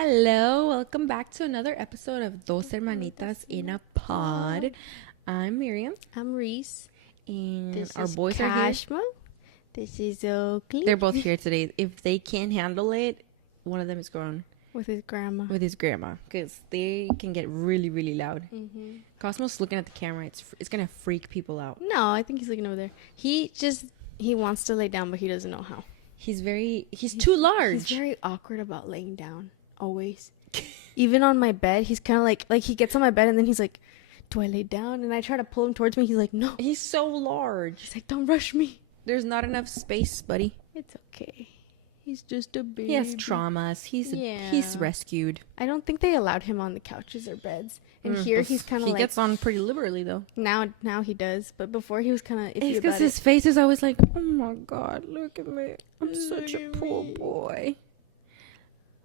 Hello, welcome back to another episode of Dos Hermanitas in a Pod. I'm Miriam, I'm Reese. and This our is boys are Kashma. This is Oakley. here. They're both here today. If they can't handle it, one of them is grown with his grandma. with his grandma because they can get really, really loud. Mm-hmm. Cosmo's looking at the camera. It's gonna freak people out. No, I think he's looking over there. He wants to lay down, but he doesn't know how. He's too large. He's very awkward about laying down. Always. Even on my bed, he's kind of like he gets on my bed and then he's like, "Do I lay down?" And I try to pull him towards me. He's like, "No." He's so large. He's like, "Don't rush me." There's not enough space, buddy. It's okay. He's just a baby. He has traumas. He's rescued. I don't think they allowed him on the couches or beds. And here he's kind of he gets on pretty liberally though. Now he does, but before he was kind of iffy It's about because it. his face is always like, "Oh my God, look at me! I'm such a poor boy.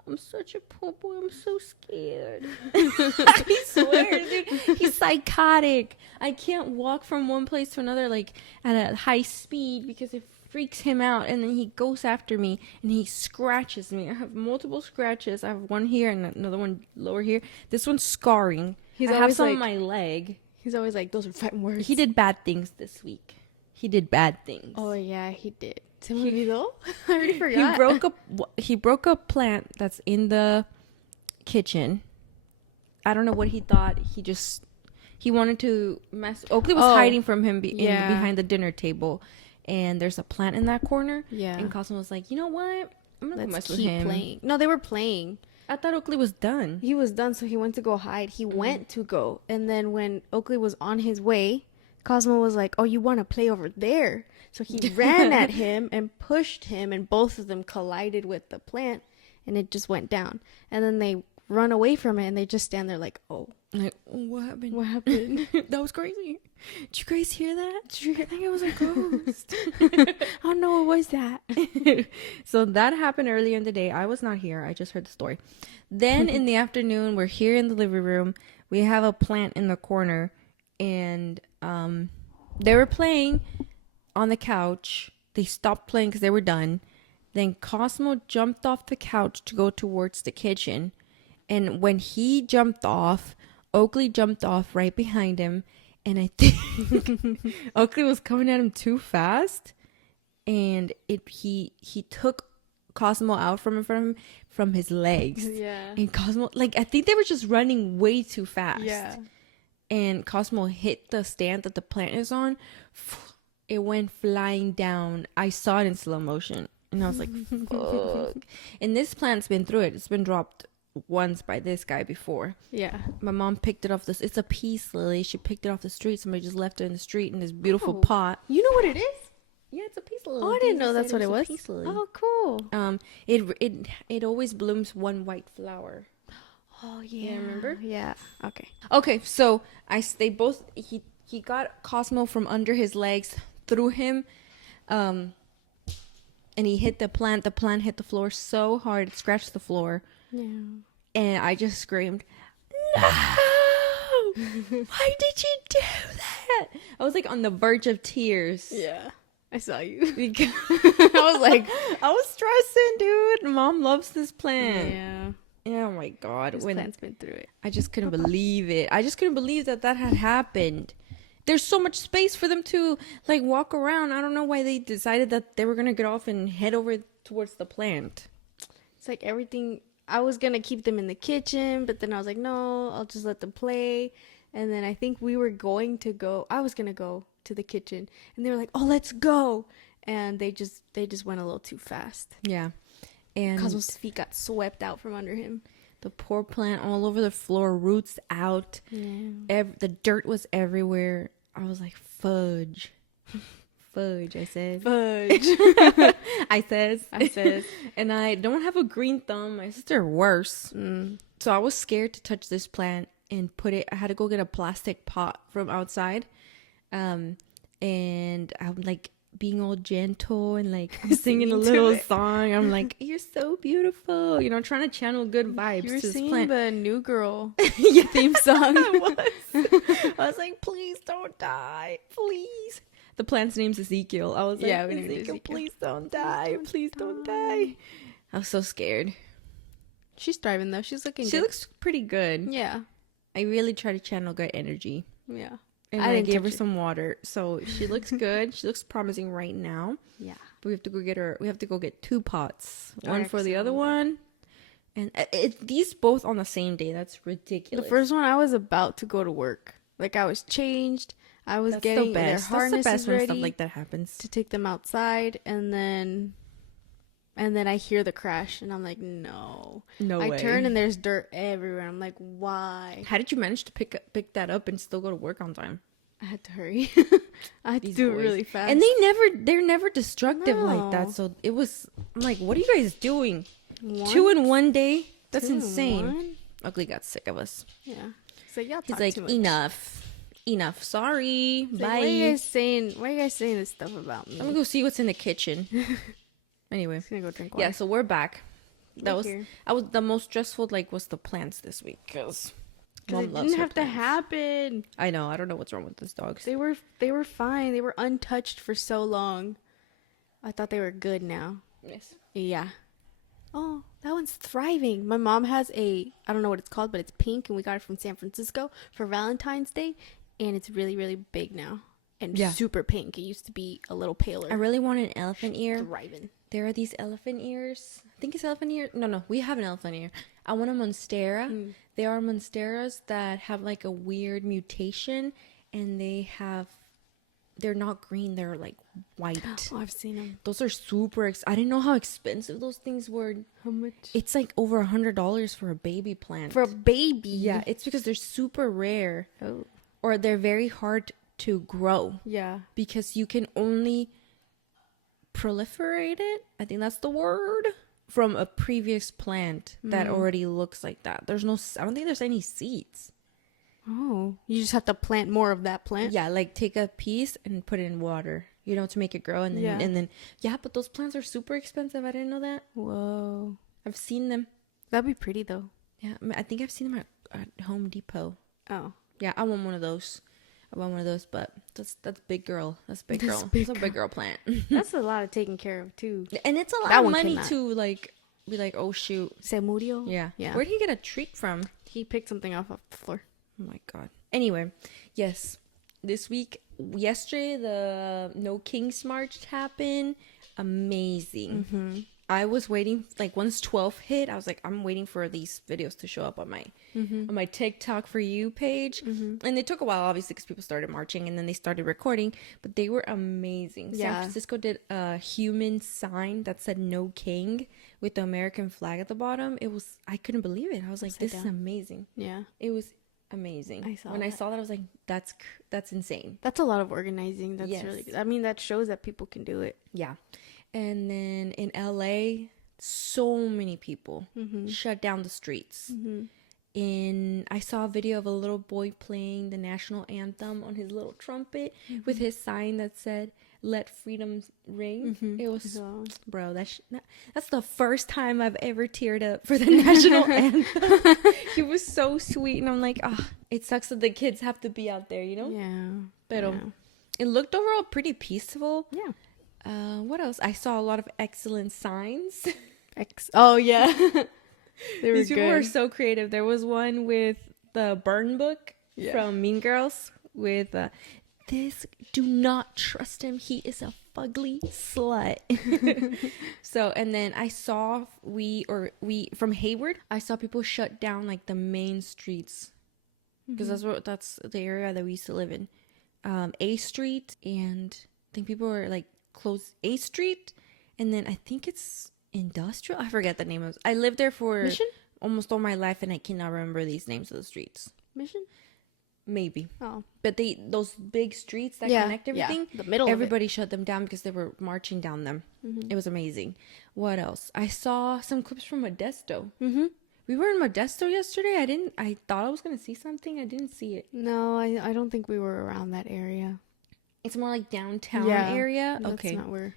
I'm such a poor boy. I'm so scared." I swear, dude, he's psychotic. I can't walk from one place to another like at a high speed because it freaks him out, and then he goes after me and he scratches me. I have multiple scratches. I have one here and another one lower here. This one's scarring. I have some on my leg. He's always like, "Those are fighting words." He did bad things this week. He did bad things. Oh yeah, he did. Se me olvidó. I already forgot. He broke a plant that's in the kitchen. I don't know what he thought. He wanted to mess. Oakley was hiding from him behind the dinner table, and there's a plant in that corner. Yeah. And Cosmo was like, "You know what? I'm gonna Let's mess with keep him." playing. No, they were playing. I thought Oakley was done. He was done, so he went to go hide. He went to go, and then when Oakley was on his way, Cosmo was like, "Oh, you want to play over there?" So he ran at him and pushed him, and both of them collided with the plant, and it just went down. And then they run away from it, and they just stand there like, "Oh, Like, what happened? what happened?" That was crazy. Did you guys hear that? I think it was a ghost. Oh no, what was that? So that happened earlier in the day. I was not here. I just heard the story. Then in the afternoon, we're here in the living room. We have a plant in the corner, and they were playing on the couch. They stopped playing because they were done. Then Cosmo jumped off the couch to go towards the kitchen. And when he jumped off, Oakley jumped off right behind him. And I think Oakley was coming at him too fast. And he took Cosmo out from in front of him from his legs. Yeah. And Cosmo, like, I think they were just running way too fast. Yeah. And Cosmo hit the stand that the plant is on. It went flying down. I saw it in slow motion. And I was like, fuck. And this plant's been through it. It's been dropped once by this guy before. Yeah. My mom picked it off this. It's a peace lily. She picked it off the street. Somebody just left it in the street in this beautiful pot. You know what it is? Yeah, it's a peace lily. Oh, I didn't know that's what it was. Peace lily. Oh, cool. It always blooms one white flower. Oh yeah. Yeah, remember? Yeah. Okay. Okay, so he got Cosmo from under his legs, threw him, and he hit the plant. The plant hit the floor so hard it scratched the floor. Yeah. And I just screamed, "No! Why did you do that?" I was like on the verge of tears. Yeah. I saw you. Because I was like, I was stressing, dude. Mom loves this plant. Yeah. Oh my God. This plant's been through it. I just couldn't believe it. I just couldn't believe that had happened. There's so much space for them to like walk around. I don't know why they decided that they were going to get off and head over towards the plant. It's like everything. I was going to keep them in the kitchen, but then I was like, no, I'll just let them play. And then I think I was going to go to the kitchen, and they were like, "Oh, let's go." And they just went a little too fast. Yeah. And Cosmo's feet got swept out from under him. The poor plant all over the floor, roots out. Yeah. The dirt was everywhere. I was like, fudge. Fudge, I said. Fudge. I says. And I don't have a green thumb. My sister worse. So I was scared to touch this plant and I had to go get a plastic pot from outside. And I'm like being all gentle and like I'm singing a little song. I'm like, "You're so beautiful," trying to channel good vibes. You were to this singing plant. the New Girl Yeah. theme song. I was like, "Please don't die, please." The plant's name's Ezekiel. I was like, we named Ezekiel, Ezekiel. please don't die. Please don't die. I was so scared. She's thriving though. She's looking She good. looks pretty good. Yeah. I really try to channel good energy. Yeah. And I I didn't gave her touch her. some water. So she looks good. She looks promising right now. Yeah. But we have to go get her. We have to go get 2 pots. Oh, One for the other excellent. one. And these both on the same day. That's ridiculous. The first one, I was about to go to work. Like, I was changed. I was That's getting the their best. That's the harnesses best when ready stuff like that happens. to take them outside, and then I hear the crash, and I'm like, no. No way. I turn and there's dirt everywhere. I'm like, why? How did you manage to pick that up and still go to work on time? I had to hurry. I had to These do boys. it really fast. And they're never destructive like that. No. So it was, I'm like, what are you guys doing? One, 2 in one day? That's two, insane. one. Ugly got sick of us. Yeah. So y'all He's talk like, too much. enough. Sorry. It's Bye. like, why are you guys saying this stuff about me? I'm gonna go see what's in the kitchen. Anyway, just gonna go drink water. yeah. So we're back. That was here. I was the most stressful. Was the plants this week because It didn't have to happen. I know. I don't know what's wrong with those dogs. They were fine. They were untouched for so long. I thought they were good now. Yes. Yeah. Oh, that one's thriving. My mom has I don't know what it's called, but it's pink, and we got it from San Francisco for Valentine's Day, and it's really, really big now and Yeah. super pink. It used to be a little paler. I really want an elephant ear. Thriving. There are these elephant ears. I think it's elephant ear. No, we have an elephant ear. I want a monstera. There are monsteras that have like a weird mutation, and they're not green. They're like white. Oh, I've seen them. Those are super. I didn't know how expensive those things were. How much? It's like over $100 for a baby plant. For a baby. Yeah, it's because they're super rare, Oh. or they're very hard to grow Yeah. because you can only proliferate it. I think that's the word, from a previous plant that already looks like that. I don't think there's any seeds. Oh. You just have to plant more of that plant. Yeah, like take a piece and put it in water, to make it grow, and then but those plants are super expensive. I didn't know that. Whoa. I've seen them. That'd be pretty though. Yeah, I think I've seen them at Home Depot. Oh. Yeah, I want one of those. But that's big girl. That's big girl. big It's a big girl plant. That's a lot of taking care of too. And it's a lot That of one money cannot. to be like, oh shoot. Se murió. Yeah. Yeah. Where did he get a treat from? He picked something off the floor. Oh my god. Anyway, yes. Yesterday, the No Kings March happened. Amazing. Mm-hmm. I was waiting, once 12 hit, I was like, I'm waiting for these videos to show up on my TikTok For You page. Mm-hmm. And it took a while, obviously, because people started marching and then they started recording, but they were amazing. San Yeah. Francisco did a human sign that said No King with the American flag at the bottom. I couldn't believe it. I was like, Upside this is down. amazing. Yeah. It was amazing. When I saw that, I was like, that's insane. That's a lot of organizing. That's Yes. really good. I mean, that shows that people can do it. Yeah. And then in LA, so many people shut down the streets. I saw a video of a little boy playing the national anthem on his little trumpet with his sign that said "Let Freedom Ring." It was, bro, that's the first time I've ever teared up for the national anthem. He was so sweet, and I'm like, it sucks that the kids have to be out there, Yeah. But Yeah. it looked overall pretty peaceful. Yeah. What else? I saw a lot of excellent signs. Oh yeah. They were These people good. were so creative. There was one with the burn book from Mean Girls with this. Do not trust him. He is a fugly slut. So, and then I saw we from Hayward. I saw people shut down the main streets because that's the area that we used to live in. A Street, and I think people were close A Street, and then I think it's Industrial. I forget the name of it. I lived there for Mission? almost all my life, and I cannot remember these names of the streets. Mission? Maybe, Oh. but those big streets that connect everything, the middle. everybody shut them down because they were marching down them. It was amazing. What else? I saw some clips from Modesto. We were in Modesto yesterday. I thought I was gonna see something. I didn't see it. No, I don't think we were around that area. It's more like downtown area. That's Okay, not where.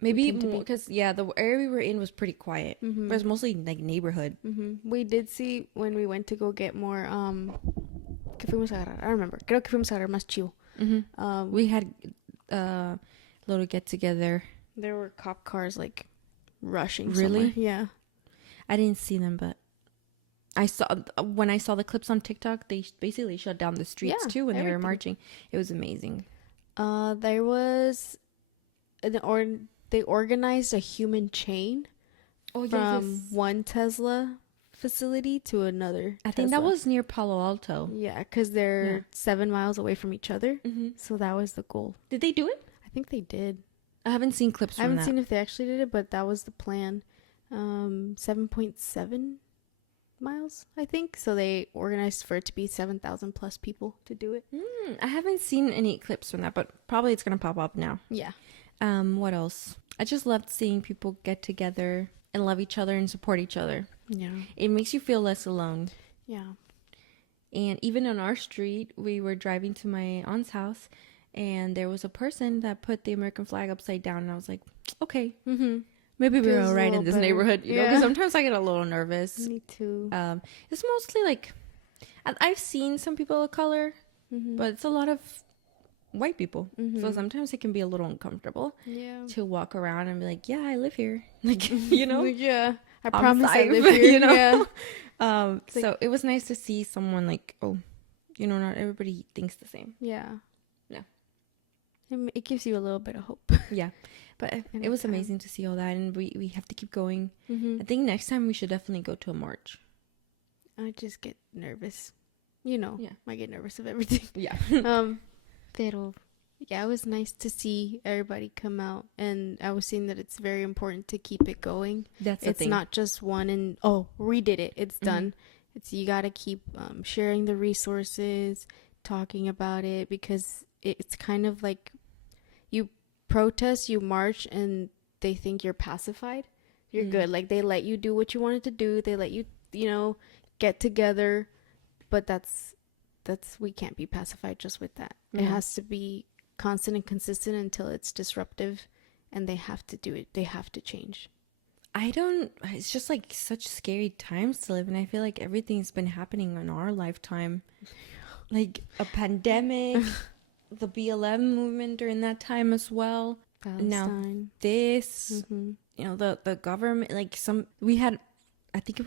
maybe tend to be. because the area we were in was pretty quiet. Mhm. But it's mostly neighborhood. We did see when we went to go get more. ¿Qué fuimos a agarrar? I don't remember. Creo que fuimos a agarrar más chivo. We had a little get together. There were cop cars rushing. Really? Somewhere. Yeah. I didn't see them, but I saw when I saw the clips on TikTok, they basically shut down the streets Yeah, too when they were everything. marching. It was amazing. There was they organized a human chain Oh from one Tesla facility to another. I think that Tesla. was near Palo Alto. Yeah, because they're 7 miles away from each other. Mm-hmm. So that was the goal. Did they do it? I think they did. I haven't seen clips I from haven't that. seen if they actually did it, but that was the plan. 7.7 miles, I think. So they organized for it to be 7,000 plus people to do it. I haven't seen any clips from that, but probably it's gonna pop up now. Yeah. What else? I just loved seeing people get together and love each other and support each other. Yeah. It makes you feel less alone. Yeah. And even on our street, we were driving to my aunt's house, and there was a person that put the American flag upside down, and I was like, okay, Mm-hmm. maybe we're Feels all a right in little this better. neighborhood, you know? Yeah. Because sometimes I get a little nervous. Me too. It's mostly like, I've seen some people of color, Mm-hmm. but it's a lot of white people. Mm-hmm. So sometimes it can be a little uncomfortable Yeah. to walk around and be like, yeah, I live here. Like, you know? Yeah. I I'm promise I safe, live here. you know? Yeah. So it was nice to see someone like, oh, you know, not everybody thinks the same. Yeah. Yeah. It gives you a little bit of hope. Yeah. But it was amazing to see all that, and we have to keep going. Mm-hmm. I think next time we should definitely go to a march. I just get nervous. You know, Yeah. I get nervous of everything. Yeah. Pero yeah, it was nice to see everybody come out, and I was seeing that it's very important to keep it going. That's the It's thing. not just one and we did it, it's Mhm. done. It's you got to keep sharing the resources, talking about it, because it's kind of like you protest, you march, and they think you're pacified. You're good. Like they let you do what you wanted to do. They let you, get together, but that's we can't be pacified just with that. It Yeah. has to be constant and consistent until it's disruptive, and they have to do it. They have to change. It's just like such scary times to live in. I feel like everything's been happening in our lifetime. Like a pandemic, the BLM movement during that time as well. Palestine. This, Mm-hmm. The government, like we had, I think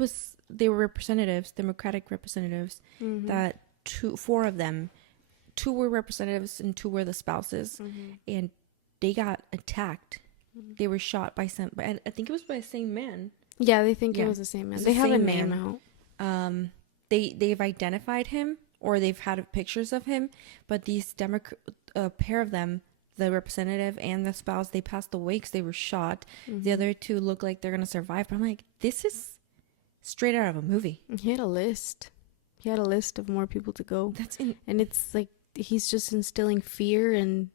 they were representatives, Democratic representatives, Mm-hmm. that four of them, two were representatives and two were the spouses, Mm-hmm. and they got attacked. They were shot by I think it was by the same man. Yeah, they think Yeah. it was the same man. It's They the have a same name man. out. They've identified him, or they've had pictures of him, but these pair of them, the representative and the spouse, they passed away because they were shot. Mm-hmm. The other two look like they're gonna survive, but I'm like, this is straight out of a movie. He had a list. He had a list of more people to go. And it's like he's just instilling fear, and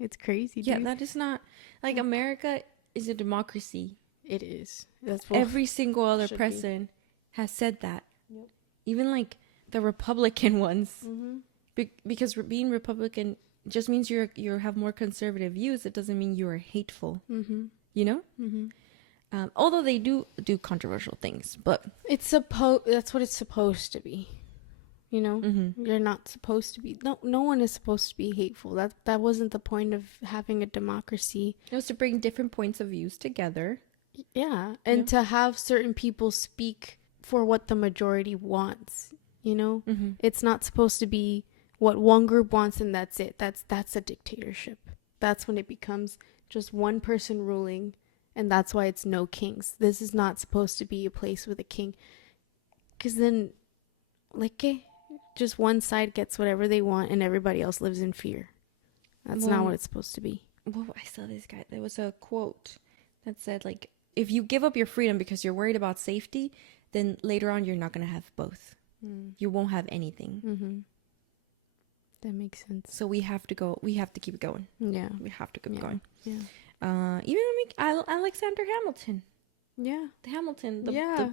it's crazy. Yeah, dude. that is not like America is a democracy. It is. That's what Every single other should be. person has said that. Yep. Even like the Republican ones, Mm-hmm. because being Republican just means you have more conservative views. It doesn't mean you are hateful. Mm-hmm. You know. Mm-hmm. Although they do controversial things, but That's what it's supposed to be. You're not supposed to be. No one is supposed to be hateful. That wasn't the point of having a democracy. it was to bring different points of views together. Yeah, and to have certain people speak for what the majority wants. Mm-hmm. It's not supposed to be what one group wants and that's it. That's a dictatorship. That's when it becomes just one person ruling, and that's why it's no kings. This is not supposed to be a place with a king, because then, just one side gets whatever they want and everybody else lives in fear. That's not what it's supposed to be. Well, I saw this guy. There was a quote that said, like, if you give up your freedom because you're worried about safety, then later on you're not going to have both. You won't have anything. Mm-hmm. That makes sense. So we have to go. We have to keep going. Yeah. We have to keep going. Yeah. Even Alexander Hamilton. Yeah. The Hamilton. Yeah.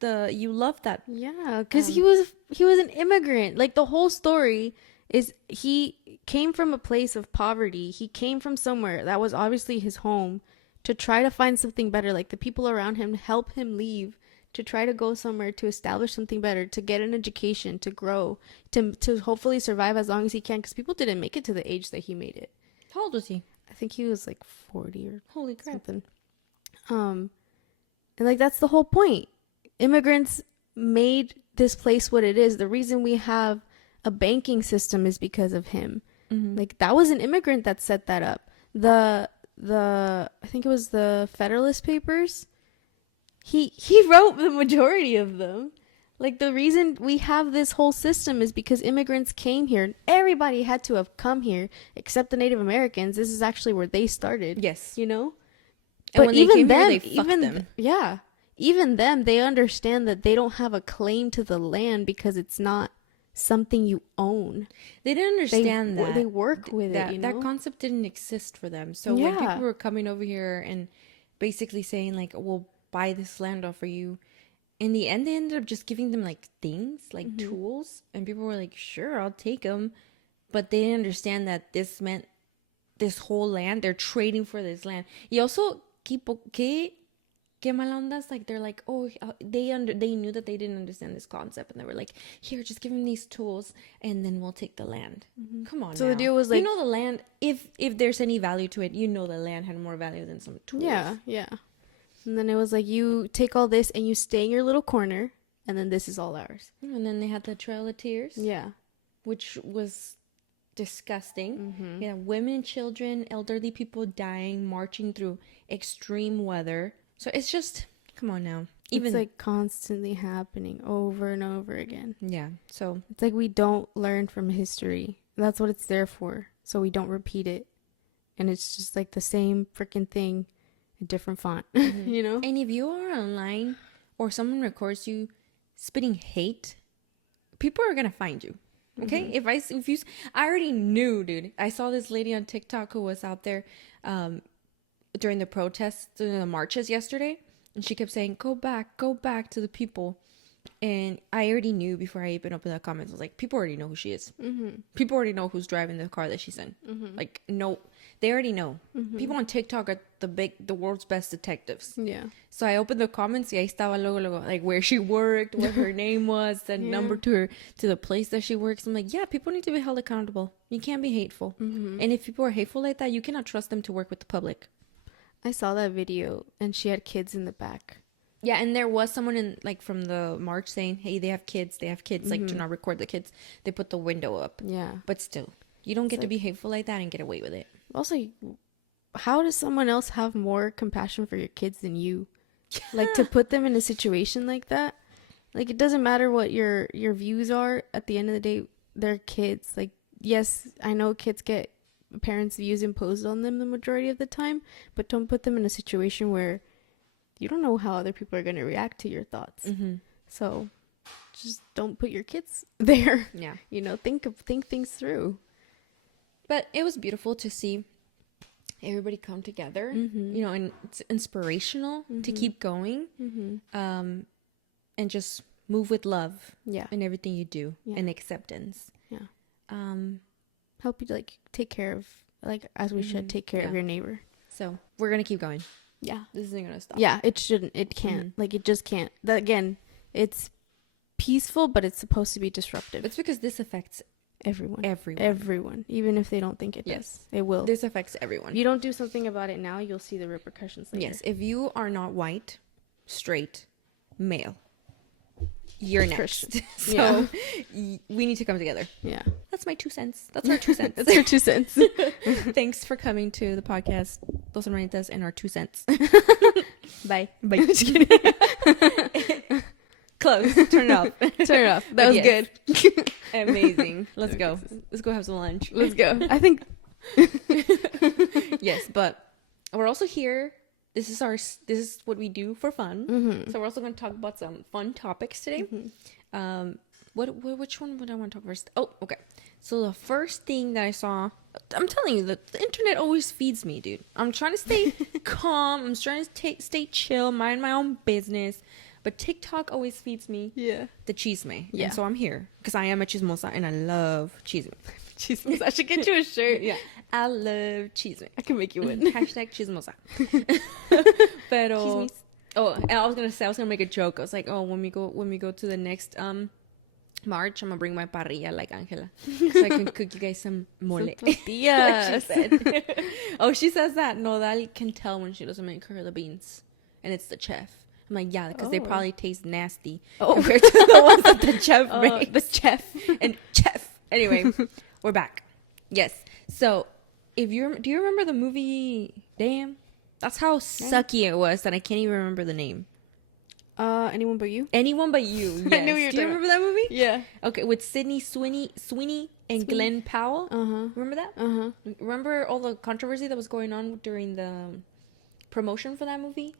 The you love that. Yeah, because he was an immigrant. Like, the whole story is he came from a place of poverty. He came from somewhere that was obviously his home to try to find something better. Like, the people around him help him leave to try to go somewhere to establish something better, to get an education, to grow, to hopefully survive as long as he can. Because people didn't make it to the age that he made it. How old was he? I think he was like 40 or Holy crap. something. And like, that's the whole point. immigrants made this place what it is. The reason we have a banking system is because of him. Like, that was an immigrant that set that up. The I think it was the Federalist Papers. He wrote the majority of them. Like, the reason we have this whole system is because immigrants came here. Everybody had to have come here except the Native Americans. This is actually where they started. Yes. You know? And But when they even came them, here, they fucked them. yeah. Even them, they understand that they don't have a claim to the land because it's not something you own. They didn't understand that. They work with that, it, you know? That concept didn't exist for them. So when people were coming over here and basically saying, like, we'll buy this land off for you, in the end, they ended up just giving them, like, things, like tools. And people were like, sure, I'll take them. But they didn't understand that this meant this whole land. They're trading for this land. Y also, que mala ondas, like, they're like, oh, they knew that they didn't understand this concept, and they were like, here, just give them these tools and then we'll take the land. Come on. So now. the deal was like, you know, the land, if there's any value to it, you know, the land had more value than some tools. yeah. And then it was like, you take all this and you stay in your little corner, and then this is all ours. And then they had the Trail of Tears, Yeah. which was disgusting. Yeah, women, children, elderly people dying, marching through extreme weather. So it's just, come on now. It's like constantly happening over and over again. Yeah. So It's like we don't learn from history. That's what it's there for. So we don't repeat it. And it's just like the same freaking thing, a different font, you know? and if you are online or someone records you spitting hate, people are gonna find you. Okay. If you, I already knew, dude. I saw this lady on TikTok who was out there, during the protests, during the marches yesterday, and she kept saying, go back to the people. And I already knew before I even opened the comments. I was like, people already know who she is. People already know who's driving the car that she's in. Like, no, they already know. People on TikTok are the world's best detectives. Yeah. So I opened the comments, y ahí estaba luego, like, where she worked, what her name was, the number to the place that she works. I'm like, yeah, people need to be held accountable. You can't be hateful. And if people are hateful like that, you cannot trust them to work with the public. I saw that video, and she had kids in the back. Yeah, and there was someone in, like, from the march saying, hey, they have kids, like, do not record the kids. They put the window up. Yeah. But still, you don't get to be hateful like that and get away with it. Also, how does someone else have more compassion for your kids than you? Like, to put them in a situation like that? Like, it doesn't matter what your views are. At the end of the day, they're kids. Like, yes, I know kids get parents' views imposed on them the majority of the time, but don't put them in a situation where you don't know how other people are going to react to your thoughts. So just don't put your kids there. Yeah. You know, think things through. But it was beautiful to see everybody come together, you know, and it's inspirational to keep going, and just move with love in everything you do, and acceptance. Help you, like, take care of, like, as we should take care of your neighbor. So we're gonna keep going. Yeah. This isn't gonna stop. Yeah, it shouldn't. It can't. Like, it just can't. That, again, it's peaceful, but it's supposed to be disruptive. It's because this affects everyone. Even if they don't think it does. It will. This affects everyone. If you don't do something about it now, you'll see the repercussions later. Yes. If you are not white, straight, male, you're next. So we need to come together. Yeah. That's my 2 cents. That's our 2 cents. That's our 2 cents. Thanks for coming to the podcast, Los Hermanitas, and our 2 cents. Bye. Bye. Just kidding. Close. Turn it off. Turn it off. That was good. Amazing. Let's go. Let's go have some lunch. Let's go. I think. Yes, but we're also here. This is what we do for fun. So we're also going to talk about some fun topics today. Which one would I want to talk first? Oh, okay. So the first thing that I saw, I'm telling you, the internet always feeds me, dude. I'm trying to stay calm. I'm trying to stay chill, mind my own business. But TikTok always feeds me the chisme. Yeah. And so I'm here because I am a chismosa and I love chisme. Chismosa. I should get you a shirt. Yeah. I love chisme. I can make you one. Hashtag chismosa. Pero, chismes. Oh, and I was gonna make a joke. I was like, oh, when we go to the next March, I'm gonna bring my parrilla like Angela, so I can cook you guys some mole. Some tortillas. She said. Oh, she says that Nodal can tell when she doesn't make her the beans, and it's the chef. I'm like, yeah, because they probably taste nasty Oh. compared to the ones that the chef makes. The chef. And chef. Anyway, we're back. Yes. So, do you remember the movie? Damn, that's how sucky it was that I can't even remember the name. Anyone but you? Anyone But You. Yes. I knew you were Do you talking remember that movie? Yeah. Okay, with Sweeney and Glen Powell. Remember that? Remember all the controversy that was going on during the promotion for that movie?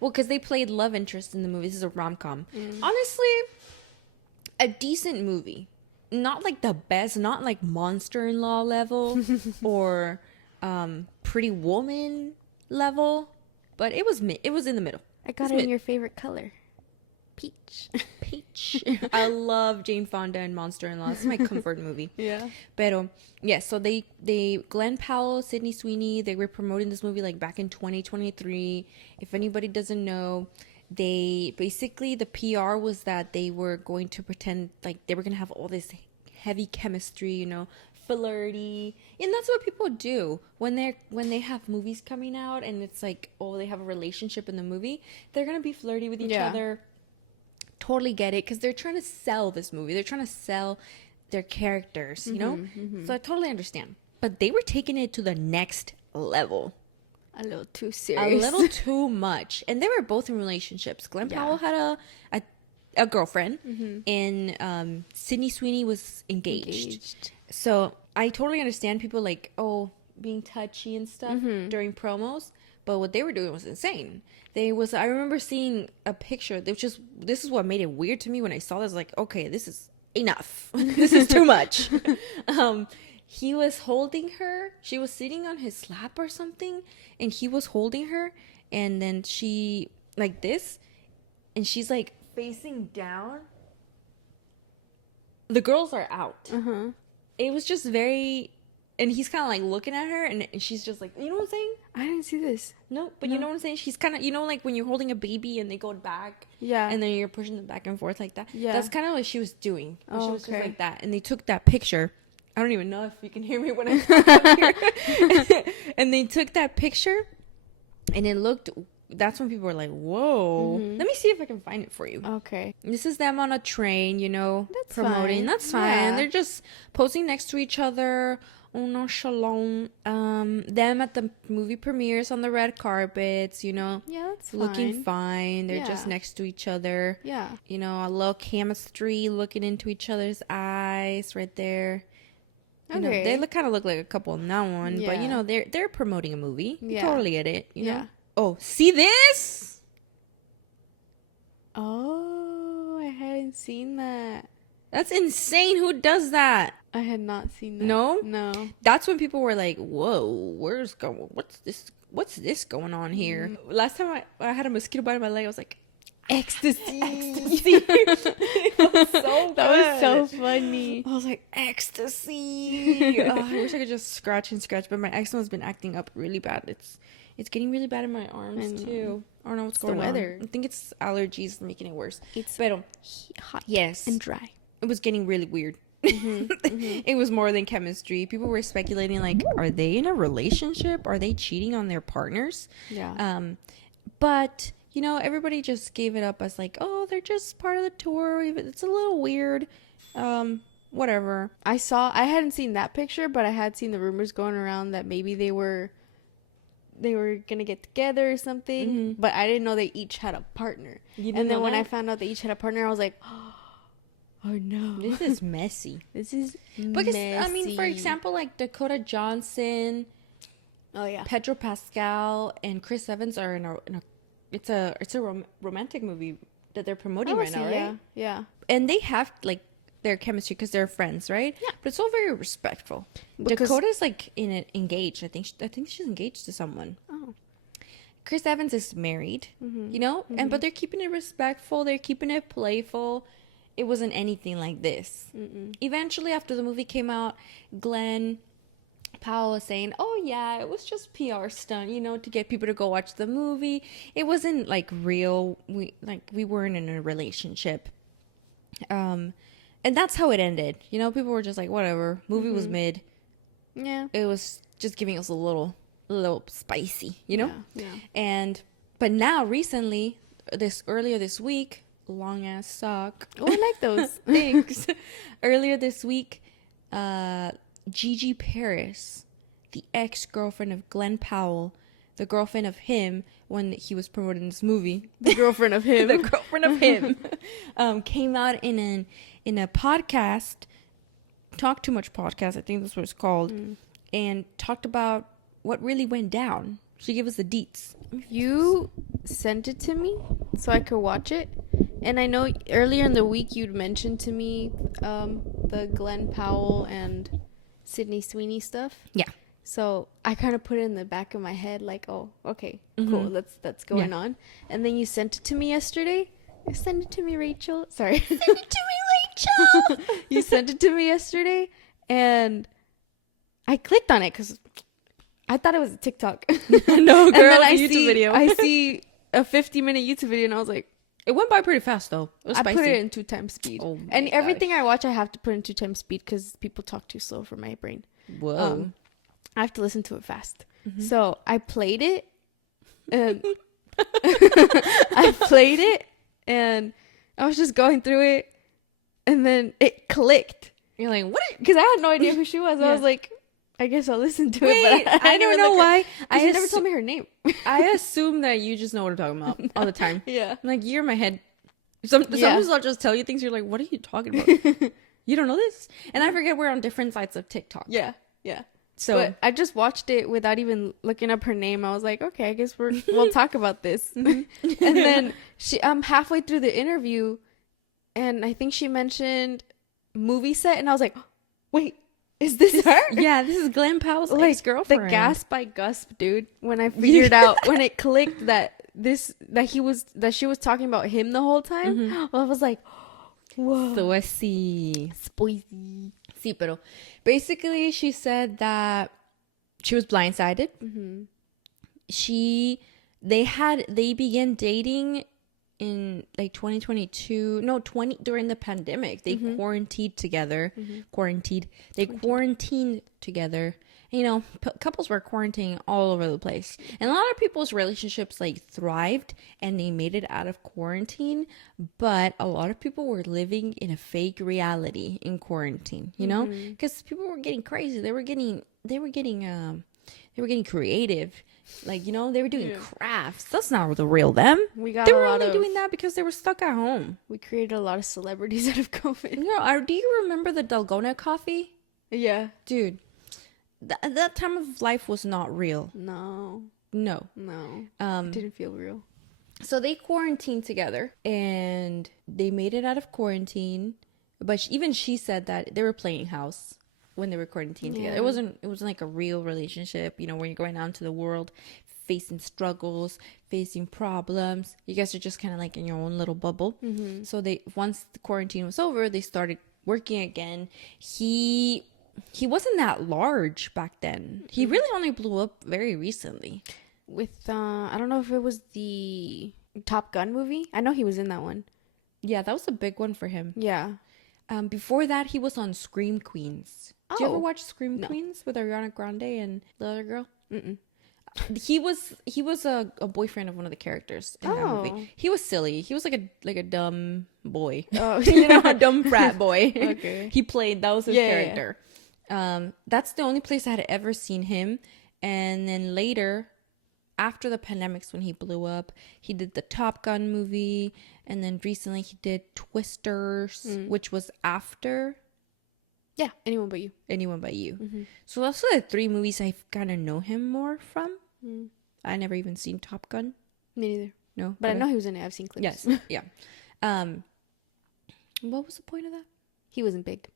Because they played love interest in the movie. This is a rom-com. Honestly, a decent movie. Not like the best, not like Monster-in-Law level or Pretty Woman level, but it was in the middle. I got it in your favorite color. Peach. Peach. I love Jane Fonda and Monster-in-Law. It's my comfort movie. Yeah. Pero, yeah, so they Glen Powell, Sydney Sweeney, they were promoting this movie like back in 2023. If anybody doesn't know, the PR was that they were going to pretend like they were going to have all this heavy chemistry, you know, flirty. And that's what people do when they have movies coming out and it's like, oh, they have a relationship in the movie. They're going to be flirty with each other. Totally get it, because they're trying to sell this movie. They're trying to sell their characters, you know? So I totally understand. But they were taking it to the next level. A little too serious. A little too much. And they were both in relationships. Glen Powell had a girlfriend, and Sydney Sweeney was engaged. So I totally understand people like, oh, being touchy and stuff during promos. But what they were doing was insane. I remember seeing a picture. This is what made it weird to me when I saw this. Like, okay, this is enough. This is too much. He was holding her. She was sitting on his lap or something, and he was holding her. And then she like this, and she's like facing down. The girls are out. It was just very. And he's kind of like looking at her, and she's just like, you know what I'm saying? I didn't see this. No, but you know what I'm saying? She's kind of, you know, like when you're holding a baby and they go back. Yeah. And then you're pushing them back and forth like that. Yeah. That's kind of what she was doing. Oh, she was just okay. like that. And they took that picture. I don't even know if you can hear me when I talk up here. And they took that picture, and it looked. That's when people were like, whoa. Let me see if I can find it for you. Okay. This is them on a train, you know, That's promoting. fine. That's fine. Yeah. They're just posing next to each other. Oh no, shalom. Them at the movie premieres on the red carpets, you know. Yeah, that's looking fine. They're just Yeah. next to each other. Yeah. You know, a little chemistry, looking into each other's eyes right there. You know, Okay. they kind of look like a couple in that one, but you Yeah. know, they're promoting a movie. You Yeah. totally get it. You Yeah. know. Oh, see this? Oh, I hadn't seen that. That's insane. Who does that? I had not seen that. No? No. That's when people were like, "Whoa, what's this going on here?" Last time I had a mosquito bite on my leg, I was like, "Ecstasy." It was so That was good. so funny. I was like, "Ecstasy." Oh, I wish I could just scratch, but my eczema's been acting up really bad. It's getting really bad in my arms too. I don't know what's going the weather. on. I think it's allergies making it worse. It's Pero hot yes, and dry. it was getting really weird. It was more than chemistry. People were speculating like, are they in a relationship? Are they cheating on their partners? Yeah. But you know, everybody just gave it up as like, oh, they're just part of the tour. It's a little weird. Whatever. I hadn't seen that picture, but I had seen the rumors going around that maybe they were gonna get together or something. But I didn't know they each had a partner. And then when I found out they each had a partner, I was like, oh no, This is messy. this is Because messy. I mean, for example, like Dakota Johnson, Oh yeah. Pedro Pascal, and Chris Evans are in a it's a romantic movie that they're promoting right now, right? Yeah. Yeah. And they have like their chemistry because they're friends, right? Yeah. But it's all very respectful. Because- Dakota's like engaged. I think she's engaged to someone. Oh. Chris Evans is married, you know, but they're keeping it respectful. They're keeping it playful. It wasn't anything like this. Eventually, after the movie came out, Glen Powell was saying, "Oh yeah, it was just PR stunt, you know, to get people to go watch the movie. It wasn't like real. We weren't in a relationship." And that's how it ended. You know, people were just like, "Whatever." Movie was mid. Yeah. It was just giving us a little spicy, you know. Yeah. But now recently earlier this week, long ass sock. Oh, I like those. Thanks. Earlier this week, Gigi Paris, the ex-girlfriend of Glen Powell, the girlfriend of him when he was promoting this movie, The girlfriend of him. the girlfriend of him, came out in a podcast, Talk Too Much podcast, I think that's what it's called, and talked about what really went down. She gave us the deets. You sent it to me so I could watch it. And I know earlier in the week you'd mentioned to me the Glen Powell and Sydney Sweeney stuff. Yeah. So I kind of put it in the back of my head like, oh, okay, cool, that's going on. And then you sent it to me yesterday. Send it to me, Rachel. Sorry. Send it to me, Rachel. You sent it to me yesterday, and I clicked on it because I thought it was a TikTok. No, girl, and then a YouTube video. I see a 50-minute YouTube video, and I was like, It went by pretty fast, though. It was I spicy. put it in 2x speed. Oh and my everything I watch, I have to put in 2x speed because people talk too slow for my brain. Whoa. I have to listen to it fast. So I played it, and and I was just going through it, and then it clicked. You're like, what? Because I had no idea who she was. Yeah. I was like, I guess I'll listen to Wait, it. But I don't know why. I never told me her name. I assume that you just know what I'm talking about all the time. Yeah. I'm like, you're in my head. Sometimes I'll just tell you things. You're like, what are you talking about? You don't know this? And I forget we're on different sides of TikTok. Yeah. So But I just watched it without even looking up her name. I was like, okay, I guess we'll talk about this. And then I'm halfway through the interview, and I think she mentioned movie set, and I was like, wait, is this her? yeah, this is Glen Powell's Like ex-girlfriend. the gasp by gusp, dude. When I figured out when it clicked that she was talking about him the whole time, I was like, whoa, So I see. spicy. Sí, pero basically she said that she was blindsided. They began dating in like 2022. No, during the pandemic. They quarantined together. They quarantined together. You know, couples were quarantining all over the place, and a lot of people's relationships like thrived and they made it out of quarantine, but a lot of people were living in a fake reality in quarantine, you know, because people were getting crazy. They were getting creative, like, you know, they were doing crafts. That's not the real them. They were only doing that because they were stuck at home. We created a lot of celebrities out of COVID. You know, do you remember the Dalgona coffee? Yeah. Dude, that time of life was not real. No. It Didn't feel real. So they quarantined together and they made it out of quarantine. But even she said that they were playing house when they were quarantined together. It wasn't like a real relationship, you know, when you're going out into the world, facing struggles, facing problems. You guys are just kind of like in your own little bubble. So once the quarantine was over, they started working again. He wasn't that large back then. He really only blew up very recently. With I don't know if it was the Top Gun movie. I know he was in that one. Yeah, that was a big one for him. Yeah. Before that, he was on Scream Queens. Did you ever watch Scream No. Queens with Ariana Grande and the other girl? He was a boyfriend of one of the characters in that movie. He was silly. He was like a dumb boy. Oh, You know, a dumb frat boy. Okay. That was his character. That's the only place I had ever seen him. And then later, after the pandemics, when he blew up, he did the Top Gun movie, and then recently he did Twisters, which was after Yeah, Anyone But You. Anyone But You. So those are the three movies I kind of know him more from. I never even seen Top Gun. Me neither. No, But I know he was in it. I've seen clips. Yes, yeah. What was the point of that? He wasn't big.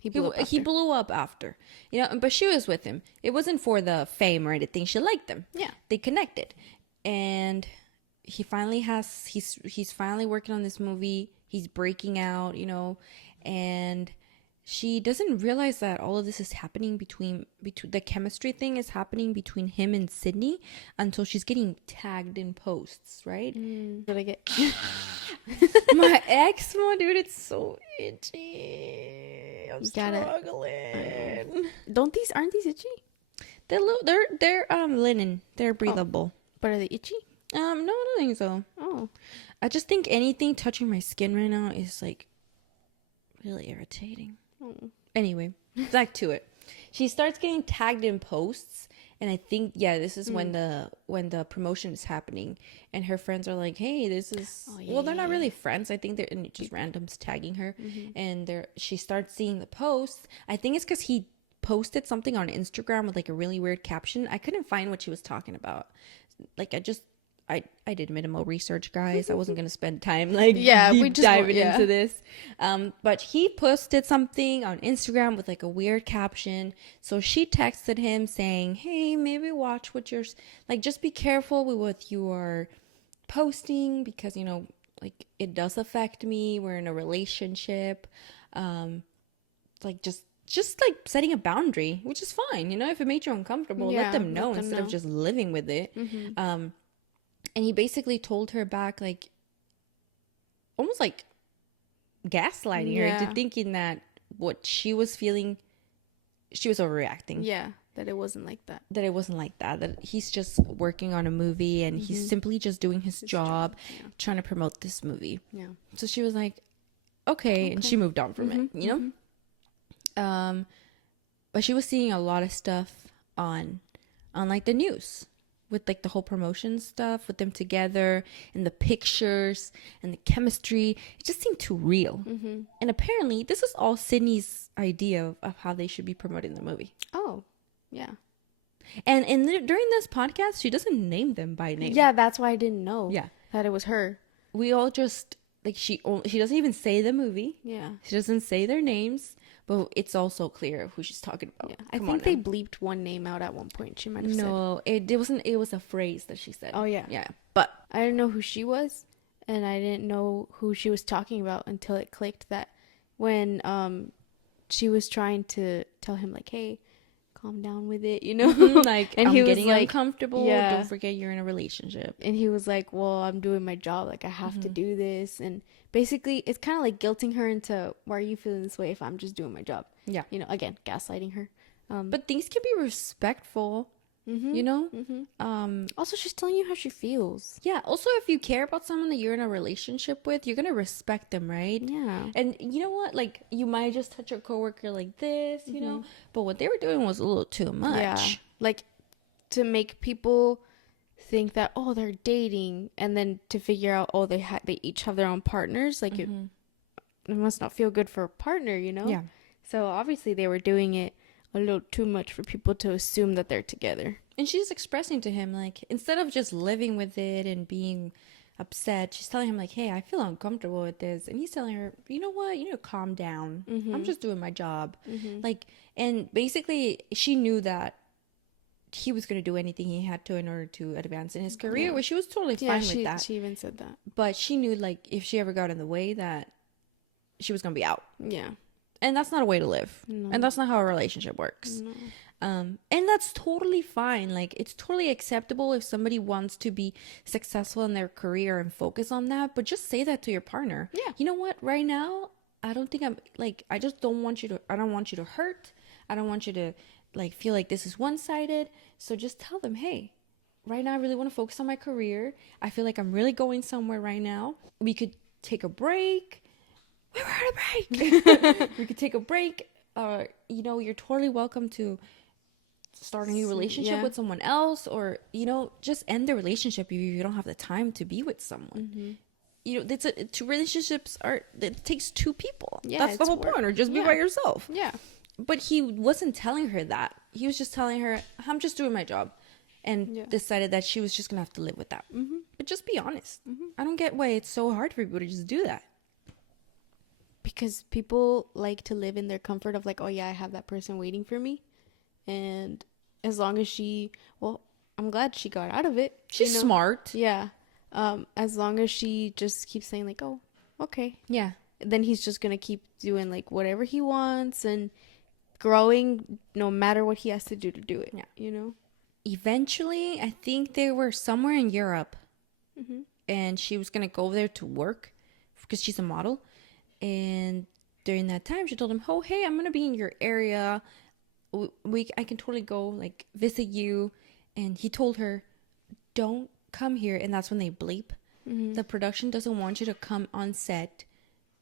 He He blew up after, you know. But she was with him. It wasn't for the fame or anything. She liked him. Yeah. They connected, and he finally has. He's finally working on this movie. He's breaking out, you know, and she doesn't realize that all of this is happening between the chemistry thing is happening between him and Sydney until she's getting tagged in posts, right? Did I get? My eczema, dude, it's so itchy. I'm struggling. Aren't these itchy? They're linen. They're breathable. But are they itchy? No, I don't think so. Oh. I just think anything touching my skin right now is like really irritating. Oh. Anyway, back to it. She starts getting tagged in posts, and I think this is when the promotion is happening, and her friends are like, "Hey, this is they're not really friends. I think they're just randoms tagging her, and she starts seeing the posts. I think it's because he posted something on Instagram with like a really weird caption. I couldn't find what she was talking about. Like I did minimal research, guys. I wasn't gonna spend time deep diving into this. But he posted something on Instagram with like a weird caption. So she texted him saying, "Hey, maybe watch what you're like. Just be careful with what you are posting because like it does affect me. We're in a relationship. Like just like setting a boundary, which is fine. If it made you uncomfortable, let them know instead of just living with it." And he basically told her back, like, almost like gaslighting her into thinking that what she was feeling, she was overreacting. Yeah, that it wasn't like that. That he's just working on a movie and he's simply just doing his job, trying to promote this movie. Yeah. So she was like, okay. And she moved on from it, But she was seeing a lot of stuff on like the news. With like the whole promotion stuff with them together and the pictures and the chemistry, it just seemed too real. And apparently this is all Sydney's idea of how they should be promoting the movie. Oh, yeah. And during this podcast, she doesn't name them by name. Yeah, that's why I didn't know. Yeah, that it was her. We all just like she doesn't even say the movie. Yeah, she doesn't say their names. But it's also clear who she's talking about. Yeah. I think they bleeped one name out at one point. She might have said. No, it wasn't. It was a phrase that she said. Oh, yeah. Yeah. But I didn't know who she was. And I didn't know who she was talking about until it clicked that when she was trying to tell him, like, hey, calm down with it, Like, and I'm he was getting like, uncomfortable. Yeah. Don't forget you're in a relationship. And he was like, well, I'm doing my job. Like, I have to do this. And basically, it's kind of like guilting her into, why are you feeling this way if I'm just doing my job? Yeah. Again, gaslighting her. But things can be respectful, Also, she's telling you how she feels. Yeah. Also, if you care about someone that you're in a relationship with, you're going to respect them, right? Yeah. And you know what? Like, you might just touch your coworker like this, but what they were doing was a little too much. Yeah. Like, to make people think that, oh, they're dating, and then to figure out, oh, they each have their own partners. Like, it must not feel good for a partner, Yeah. So obviously they were doing it a little too much for people to assume that they're together. And she's expressing to him, like, instead of just living with it and being upset, she's telling him, like, hey, I feel uncomfortable with this. And he's telling her, you know what? You need to calm down. I'm just doing my job. Like, and basically she knew that he was going to do anything he had to in order to advance in his career, which she was totally fine with that. She even said that. But she knew, like, if she ever got in the way, that she was going to be out. Yeah. And that's not a way to live. No. And that's not how a relationship works. No. And that's totally fine. Like, it's totally acceptable if somebody wants to be successful in their career and focus on that. But just say that to your partner. Yeah. You know what? Right now, I don't think I just don't want you to, I don't want you to hurt. I don't want you to, like, feel like this is one-sided. So just tell them, hey, right now I really want to focus on my career. I feel like I'm really going somewhere right now. We could take a break. We were on a break. We could take a break. You're totally welcome to start a new relationship with someone else, or just end the relationship if you don't have the time to be with someone. Two relationships it takes two people. Yeah, that's the whole point. Or just be by yourself. Yeah. But he wasn't telling her that. He was just telling her, I'm just doing my job, and decided that she was just gonna have to live with that. But just be honest. I don't get why it's so hard for people to just do that. Because people like to live in their comfort of, like, oh yeah, I have that person waiting for me. And as long as I'm glad she got out of it. She's smart. Yeah. As long as she just keeps saying, like, oh, okay. Yeah. Then he's just going to keep doing, like, whatever he wants and growing no matter what he has to do it. Yeah. Eventually, I think they were somewhere in Europe. And she was going to go there to work because she's a model. And during that time, she told him, oh, hey, I'm going to be in your area. I can totally go, like, visit you. And he told her, don't come here. And that's when they bleep. the production doesn't want you to come on set,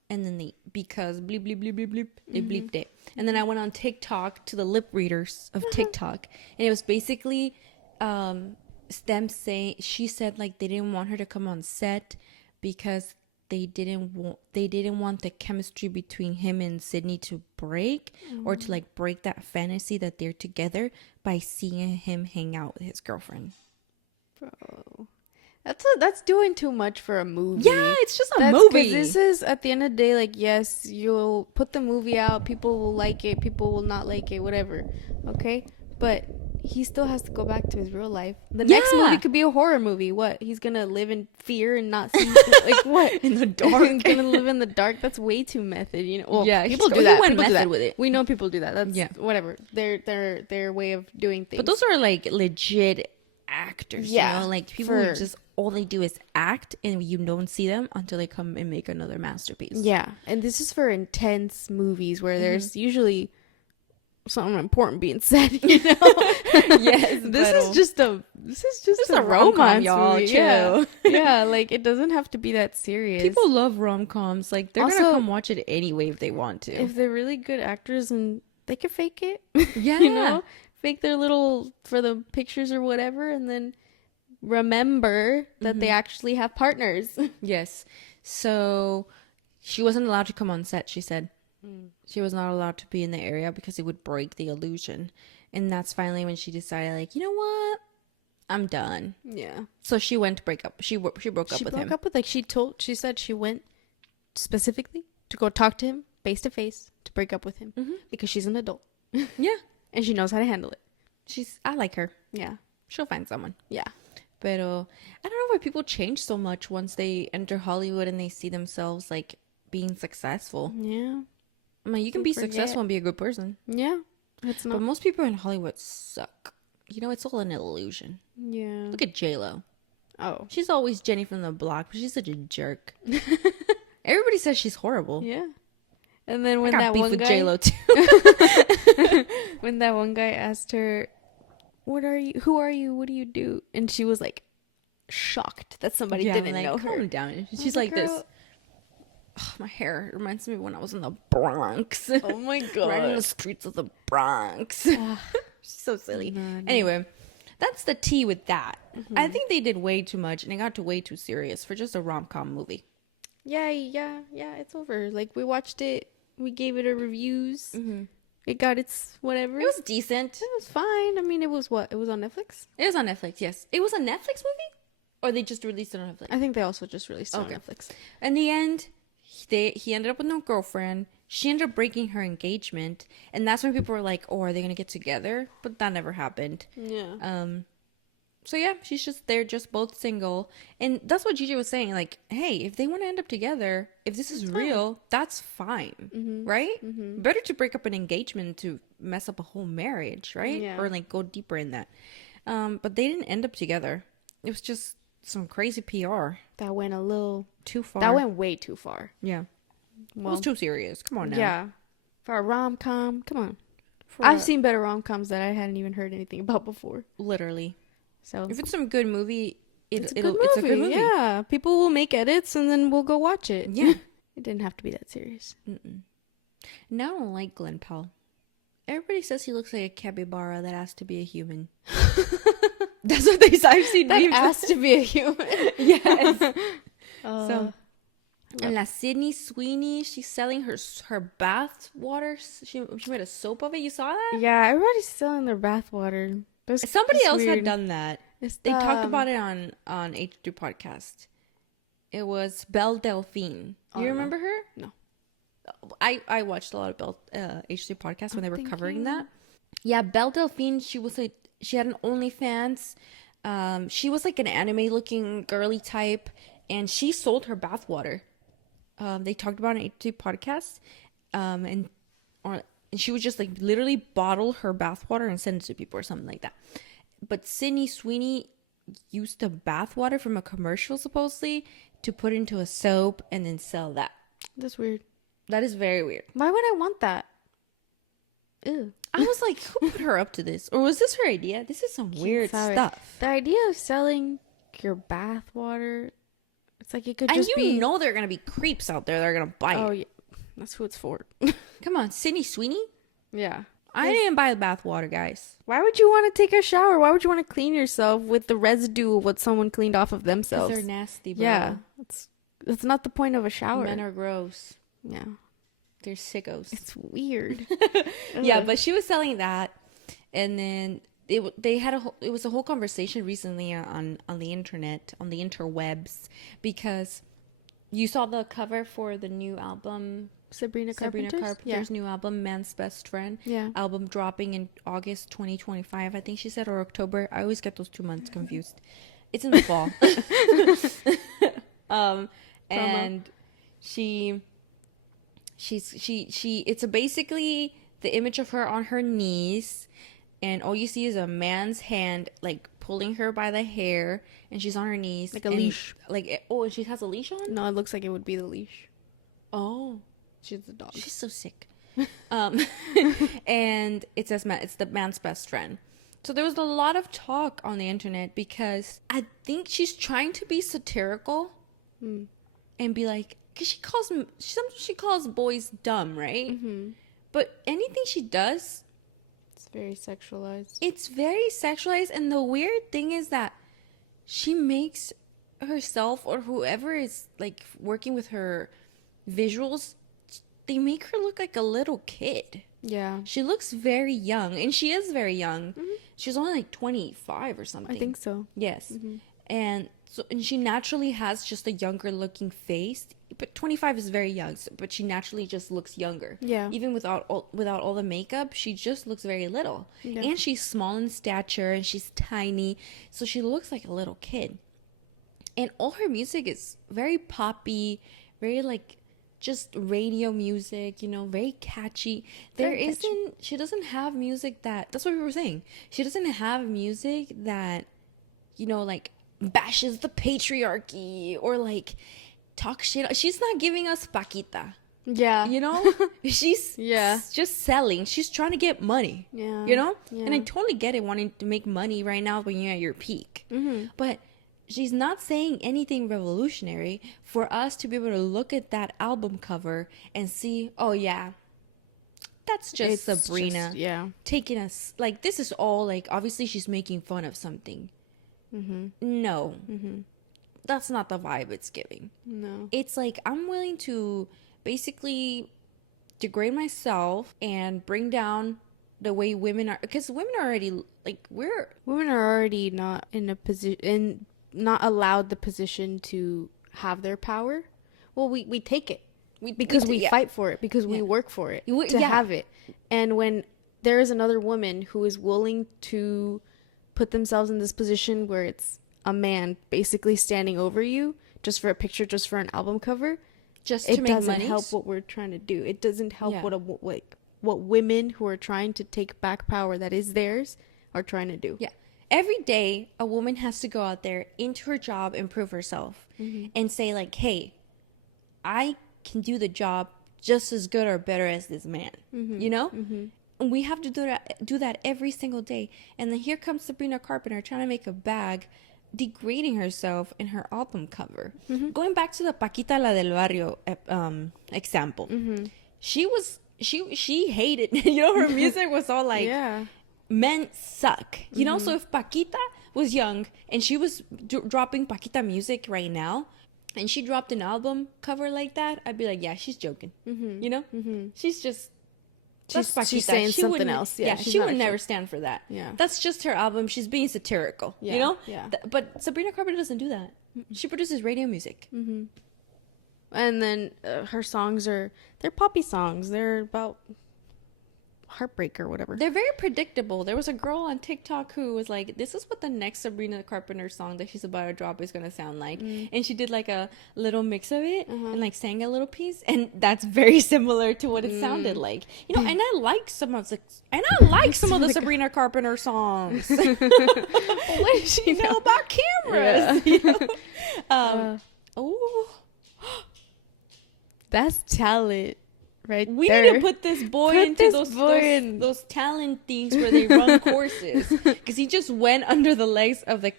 and then because bleep bleep bleep bleep bleep, they bleeped it. And then I went on TikTok to the lip readers of TikTok, and it was basically them saying, she said like they didn't want her to come on set because they didn't want the chemistry between him and Sydney to break, or to like break that fantasy that they're together by seeing him hang out with his girlfriend. Bro, that's doing too much for a movie. Yeah, it's just a movie. This is, at the end of the day, like, yes, you'll put the movie out, people will like it, people will not like it, whatever. Okay, but he still has to go back to his real life. The next movie could be a horror movie. What? He's gonna live in fear and not see, like, what? In the dark. He's gonna live in the dark. That's way too method, you know. Well, yeah, people do that. He went People do method that. with it. We know people do that. That's whatever. Their way of doing things. But those are like legit actors. You know, like people who just all they do is act, and you don't see them until they come and make another masterpiece. Yeah, and this is for intense movies where there's usually something important being said, you know. Yes, this is just a rom-com, y'all. movie. Chill. Yeah, like it doesn't have to be that serious. People love rom-coms. Like they're Also, gonna come watch it anyway if they want to. If they're really good actors and they can fake it, yeah, you know, fake their little for the pictures or whatever, and then remember that they actually have partners. Yes. So she wasn't allowed to come on set. She said. She was not allowed to be in the area because it would break the illusion. And that's finally when she decided, like, you know what? I'm done. Yeah. So she went to break up. She broke up with him. She broke up with, like, she said she went specifically to go talk to him face to face to break up with him because she's an adult. Yeah. And she knows how to handle it. I like her. Yeah. She'll find someone. Yeah. But I don't know why people change so much once they enter Hollywood and they see themselves, like, being successful. Yeah. I mean, you can be successful and be a good person. Yeah. It's not. But most people in Hollywood suck. You know, it's all an illusion. Yeah. Look at J-Lo. Oh. She's always Jenny from the block, but she's such a jerk. Everybody says she's horrible. Yeah. And then when I got that beef one with guy, J-Lo too. when that one guy asked her, "What are you? Who are you? What do you do?" and she was like shocked that somebody didn't know her. Calm down. She's like this. Oh, my hair reminds me of when I was in the Bronx. Oh my god! Right in the streets of the Bronx. She's so silly. Anyway, that's the tea with that. I think they did way too much, and it got way too serious for just a rom-com movie. Yeah. It's over. Like, we watched it. We gave it a reviews. It got its whatever. It was decent. It was fine. I mean, it was what? It was on Netflix? It was on Netflix, yes. It was a Netflix movie? Or they just released it on Netflix? I think they also just released it on Netflix. In the end, he ended up with no girlfriend. She ended up breaking her engagement. And that's when people were like, oh, are they going to get together? But that never happened. Yeah. So yeah, they're just both single. And that's what Gigi was saying. Like, hey, if they want to end up together, if this is real, that's fine. Right? Better to break up an engagement to mess up a whole marriage, right? Yeah. Or like go deeper in that. But they didn't end up together. It was just some crazy PR. That went a little too far. That went way too far. Yeah. Well, it was too serious. Come on now. Yeah. For a rom-com, come on. I've seen better rom-coms that I hadn't even heard anything about before. Literally. So if it's some good movie, it's a good movie. Yeah. People will make edits and then we'll go watch it. Yeah. It didn't have to be that serious. Now I don't like Glen Powell. Everybody says he looks like a capybara that has to be a human. That's what they say. I've seen that has to be a human. Yes. So, and La Sydney Sweeney, she's selling her bath water. She made a soap of it. You saw that? Yeah, everybody's selling their bath water. Somebody else had done that. They talked about it on H2 podcast. It was Belle Delphine. You remember her? No. I watched a lot of Belle H2 podcasts when they were covering that. Yeah, Belle Delphine. She had an OnlyFans. She was like an anime looking girly type, and she sold her bathwater. They talked about it on H2 podcast, and she would just like literally bottle her bathwater and send it to people or something like that. But Sydney Sweeney used the bathwater from a commercial supposedly to put into a soap and then sell that. That's weird. That is very weird. Why would I want that? Ew. I was like, who put her up to this? Or was this her idea? This is some weird stuff. The idea of selling your bath water It's like it could And just you be. know there are gonna be creeps out there that are gonna buy Oh it. yeah, that's who it's for. Come on, Sydney Sweeney. Yeah. I didn't buy the bathwater, guys. Why would you want to take a shower? Why would you want to clean yourself with the residue of what someone cleaned off of Because themselves? they're nasty, bro. Yeah, that's not the point of a shower. Men are gross. Yeah, They're sickos. it's weird. Yeah, but she was selling that, and then they had it was a whole conversation recently on the internet, on the interwebs, because you saw the cover for the new album. Sabrina Carpenter's new album, Man's Best Friend. Yeah. Album dropping in August 2025, I think she said, or October. I always get those 2 months confused. It's in the fall. And she it's basically the image of her on her knees, and all you see is a man's hand like pulling her by the hair, and she's on her knees like a leash. And she has a leash on. No, it looks like it would be the leash. Oh. She's the dog. She's so sick. And it says it's the man's best friend. So there was a lot of talk on the internet because I think she's trying to be satirical and be like, because sometimes she calls boys dumb, right? Mm-hmm. But anything she does, It's very sexualized. it's very sexualized. And the weird thing is that she makes herself or whoever is like working with her visuals, they make her look like a little kid. Yeah, She looks very young, and she is very young. Mm-hmm. She's only like 25 or something. I think so. Yes. Mm-hmm. And she naturally has just a younger looking face. But 25 is very young, but she naturally just looks younger. Yeah. Even without all the makeup, she just looks very little. Yeah. And she's small in stature, and she's tiny, so she looks like a little kid. And all her music is very poppy, very like just radio music, very catchy. She doesn't have music that's what we were saying. She doesn't have music that, like bashes the patriarchy or like talk shit. She's not giving us Paquita, Yeah. She's just selling. She's trying to get money, Yeah. And I totally get it, wanting to make money right now when you're at your peak. Mm-hmm. But she's not saying anything revolutionary for us to be able to look at that album cover and see, oh yeah, that's just Sabrina taking us, like, this is all like, obviously she's making fun of something. Mm-hmm. No, that's not the vibe it's giving. No. It's like I'm willing to basically degrade myself and bring down the way women are, because women are already like, Women are already not in a position, not allowed the position to have their power. Well, we take it because we fight for it, because we work for it to have it. And when there is another woman who is willing to put themselves in this position where it's a man basically standing over you just for a picture, just for an album cover, just it to make doesn't money, help what we're trying to do. It doesn't help what women who are trying to take back power that is theirs are trying to do. Yeah. Every day, a woman has to go out there into her job and prove herself and say, like, hey, I can do the job just as good or better as this man, And we have to do that every single day. And then here comes Sabrina Carpenter trying to make a bag, degrading herself in her album cover. Going back to the Paquita la del Barrio example, she hated, her music was all like, men suck, so if Paquita was young and she was dropping Paquita music right now and she dropped an album cover like that, I'd be like, yeah, she's joking. She's just, that's Paquita. She's saying something else. She would never stand for that. Yeah, that's just her album. She's being satirical. But Sabrina Carpenter doesn't do that. She produces radio music. And then her songs they're poppy songs. They're about heartbreak or whatever. They're very predictable. There was a girl on TikTok who was like, this is what the next Sabrina Carpenter song that she's about to drop is going to sound like. And she did like a little mix of it and like sang a little piece. And that's very similar to what it sounded like. And I like some of the Sabrina Carpenter songs. What does she know about cameras? That's talent. Right, we need to put this boy into those talent things where they run courses, because he just went under the legs of the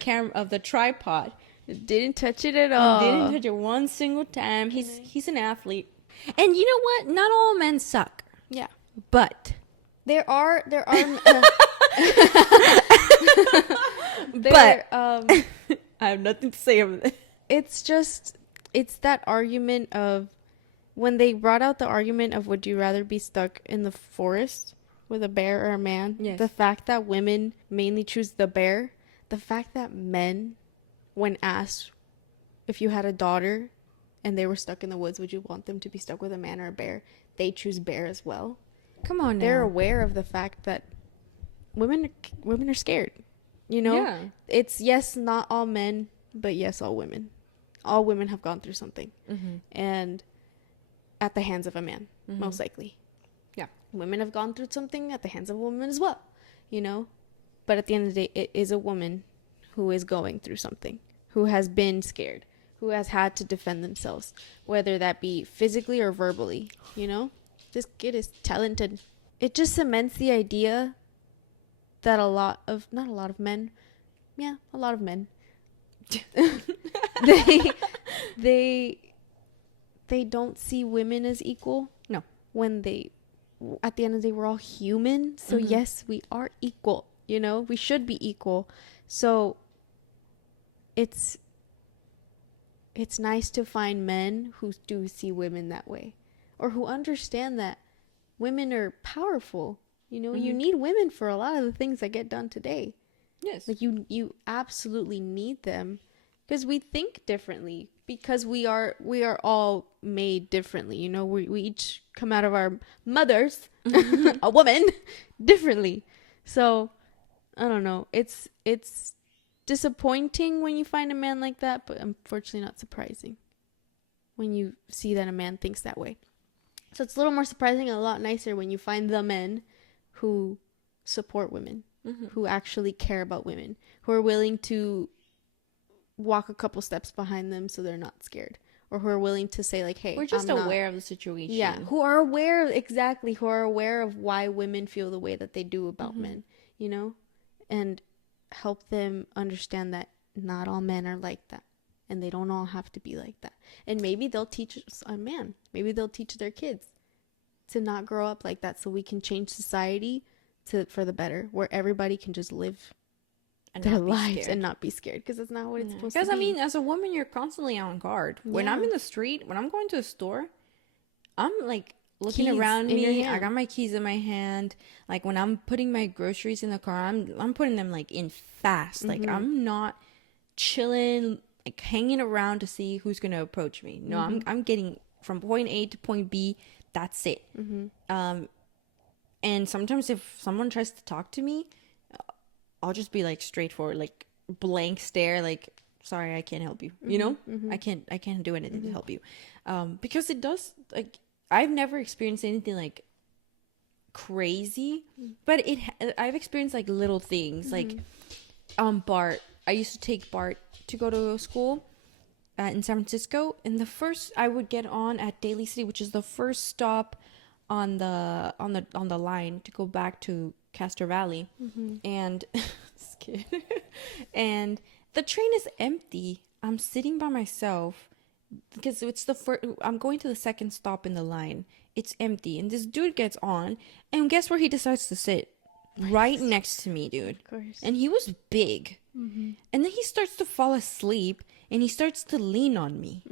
tripod Didn't touch it at all. Didn't touch it one single time. He's an athlete. And you know what? Not all men suck. Yeah. But There are but I have nothing to say over this. it's that argument of when they brought out the argument of would you rather be stuck in the forest with a bear or a man? Yes. The fact that women mainly choose the bear, the fact that men, when asked if you had a daughter and they were stuck in the woods, would you want them to be stuck with a man or a bear? They choose bear as well. Come on now. They're aware of the fact that women are scared. You know? Yeah. It's, yes, not all men, but yes, all women. All women have gone through something. Mm-hmm. And at the hands of a man, Mm-hmm. most likely. Yeah. Women have gone through something at the hands of a woman as well, you know? But at the end of the day, it is a woman who is going through something, who has been scared, who has had to defend themselves, whether that be physically or verbally, you know? This kid is talented. It just cements the idea that not a lot of men, they don't see women as equal. No. When at the end of the day, we're all human. So Mm-hmm. yes, we are equal, you know, we should be equal. So it's nice to find men who do see women that way, or who understand that women are powerful. You know, you Mm-hmm. need women for a lot of the things that get done today. Yes. Like you absolutely need them because we think differently, because we are all made differently. You know, we each come out of our mothers, a woman, differently. So I don't know. It's disappointing when you find a man like that, but unfortunately not surprising when you see that a man thinks that way. So it's a little more surprising and a lot nicer when you find the men who support women, Mm-hmm. who actually care about women, who are willing to walk a couple steps behind them so they're not scared, or who are willing to say like, hey, We're just I'm not- aware of the situation. yeah, who are aware of why women feel the way that they do about Mm-hmm. men, you know, and help them understand that not all men are like that, and they don't all have to be like that. And maybe they'll teach maybe they'll teach their kids to not grow up like that, so we can change society for the better, where everybody can just live And their not be lives scared. and not be scared, because that's not what it's supposed to Because be. I mean, as a woman, you're constantly on guard. When I'm Yeah. in the street, when I'm going to a store, I'm like looking Keys around in your me. hand. I got my keys in my hand. Like when I'm putting my groceries in the car, I'm putting them like in fast. Like Mm-hmm. I'm not chilling, like hanging around to see who's gonna approach me. No, Mm-hmm. I'm getting from point A to point B. That's it. Mm-hmm. And sometimes if someone tries to talk to me, I'll just be like straightforward, like blank stare, like sorry, I can't help you. You know, Mm-hmm. I can't do anything to help you, because it does, like, I've never experienced anything like crazy, but I've experienced like little things, like Bart. I used to take Bart to go to school in San Francisco, and the first I would get on at Daly City, which is the first stop on the line to go back to Castro Valley, and this kid, and the train is empty. I'm sitting by myself because it's the first. I'm going to the second stop in the line. It's empty, and this dude gets on, and guess where he decides to sit? Right next to me, dude. Of course. And he was big. And then he starts to fall asleep, and he starts to lean on me.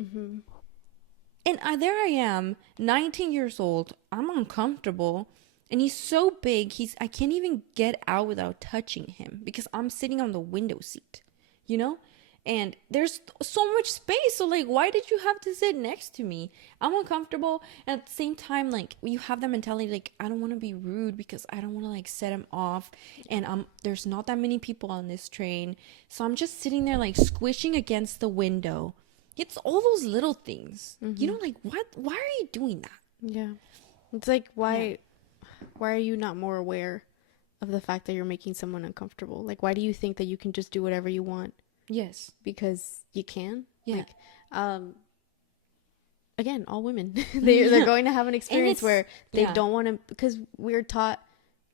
And there I am, 19 years old. I'm uncomfortable. And he's so big, I can't even get out without touching him because I'm sitting on the window seat, you know? And there's so much space. So, like, why did you have to sit next to me? I'm uncomfortable. And at the same time, like, you have that mentality, like, I don't want to be rude because I don't want to, like, set him off. And there's not that many people on this train. So I'm just sitting there, like, squishing against the window. It's all those little things. You know, like, what? Why are you doing that? Yeah. It's like, why are you not more aware of the fact that you're making someone uncomfortable? Like, why do you think that you can just do whatever you want? Yes. Because you can? Yeah. Like, again, all women, they're going to have an experience where they don't want to, because we're taught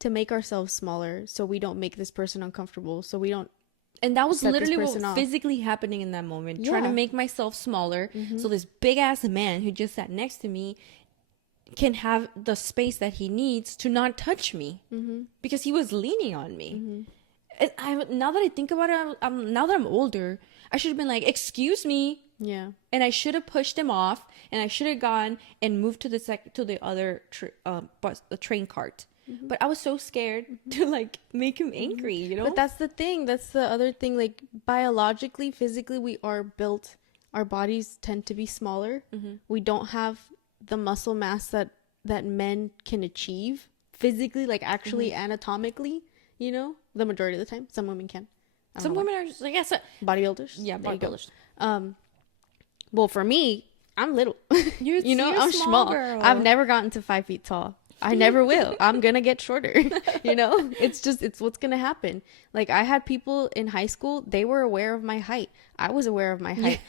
to make ourselves smaller so we don't make this person uncomfortable, so we don't And that was set this literally person what off. physically happening in that moment. Trying to Yeah. make myself smaller. So this big ass man who just sat next to me can have the space that he needs to not touch me. Because he was leaning on me. And now that I think about it, now that I'm older, I should have been like, excuse me. Yeah. And I should have pushed him off, and I should have gone and moved to the other the train cart. But I was so scared to like make him angry, you know. But that's the thing. That's the other thing. Like biologically, physically, we are built. Our bodies tend to be smaller. We don't have the muscle mass that men can achieve physically, like actually anatomically. You know, the majority of the time, some women can. Some women are just like, yes, bodybuilders. yeah, There you go. bodybuilders. Well, for me, I'm little. You know, you're I'm small. girl. I've never gotten to 5 feet tall. I never will. I'm gonna get shorter. You know, it's what's gonna happen. Like I had people in high school, they were aware of my height. I was aware of my height.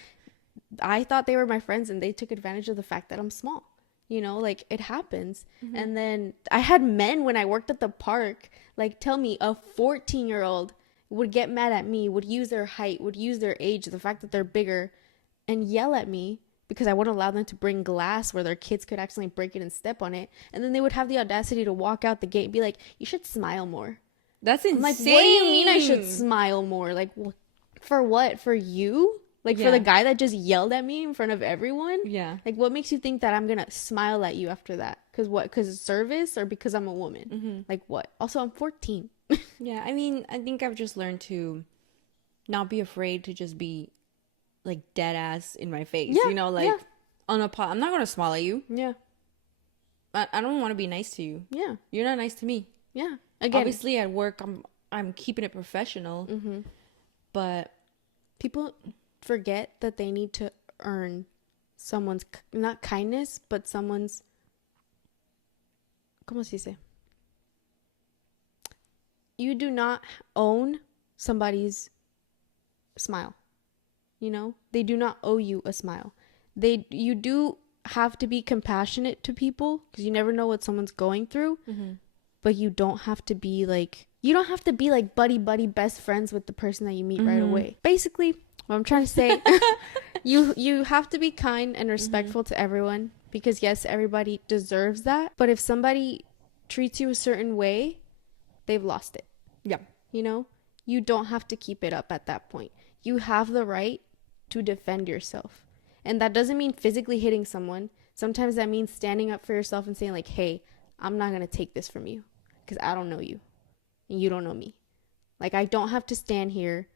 I thought they were my friends, and they took advantage of the fact that I'm small. You know, like it happens. And then I had men when I worked at the park, like tell me a 14-year-old would get mad at me, would use their height, would use their age, the fact that they're bigger, and yell at me because I wouldn't allow them to bring glass where their kids could accidentally break it and step on it. And then they would have the audacity to walk out the gate and be like, you should smile more. That's insane. I'm like, what do you mean I should smile more? Like, for what? For you? Like, for the guy that just yelled at me in front of everyone? Yeah. Like, what makes you think that I'm gonna smile at you after that? Because what? Because of service or because I'm a woman? Like, what? Also, I'm 14. Yeah, I mean, I think I've just learned to not be afraid to just be like dead ass in my face. Yeah, you know, like I'm not gonna smile at you. Yeah. I don't want to be nice to you. Yeah. You're not nice to me. Yeah. Again, Obviously at work I'm keeping it professional. But people forget that they need to earn someone's not kindness, but someone's ¿cómo se dice? You do not own somebody's smile. You know, they do not owe you a smile. You do have to be compassionate to people because you never know what someone's going through. But you don't have to be like buddy best friends with the person that you meet right away. Basically, what I'm trying to say, you have to be kind and respectful to everyone because yes, everybody deserves that. But if somebody treats you a certain way, they've lost it. yeah. You know, you don't have to keep it up at that point. You have the right to defend yourself. And that doesn't mean physically hitting someone. Sometimes that means standing up for yourself and saying like, hey, I'm not going to take this from you because I don't know you and you don't know me. Like, I don't have to stand here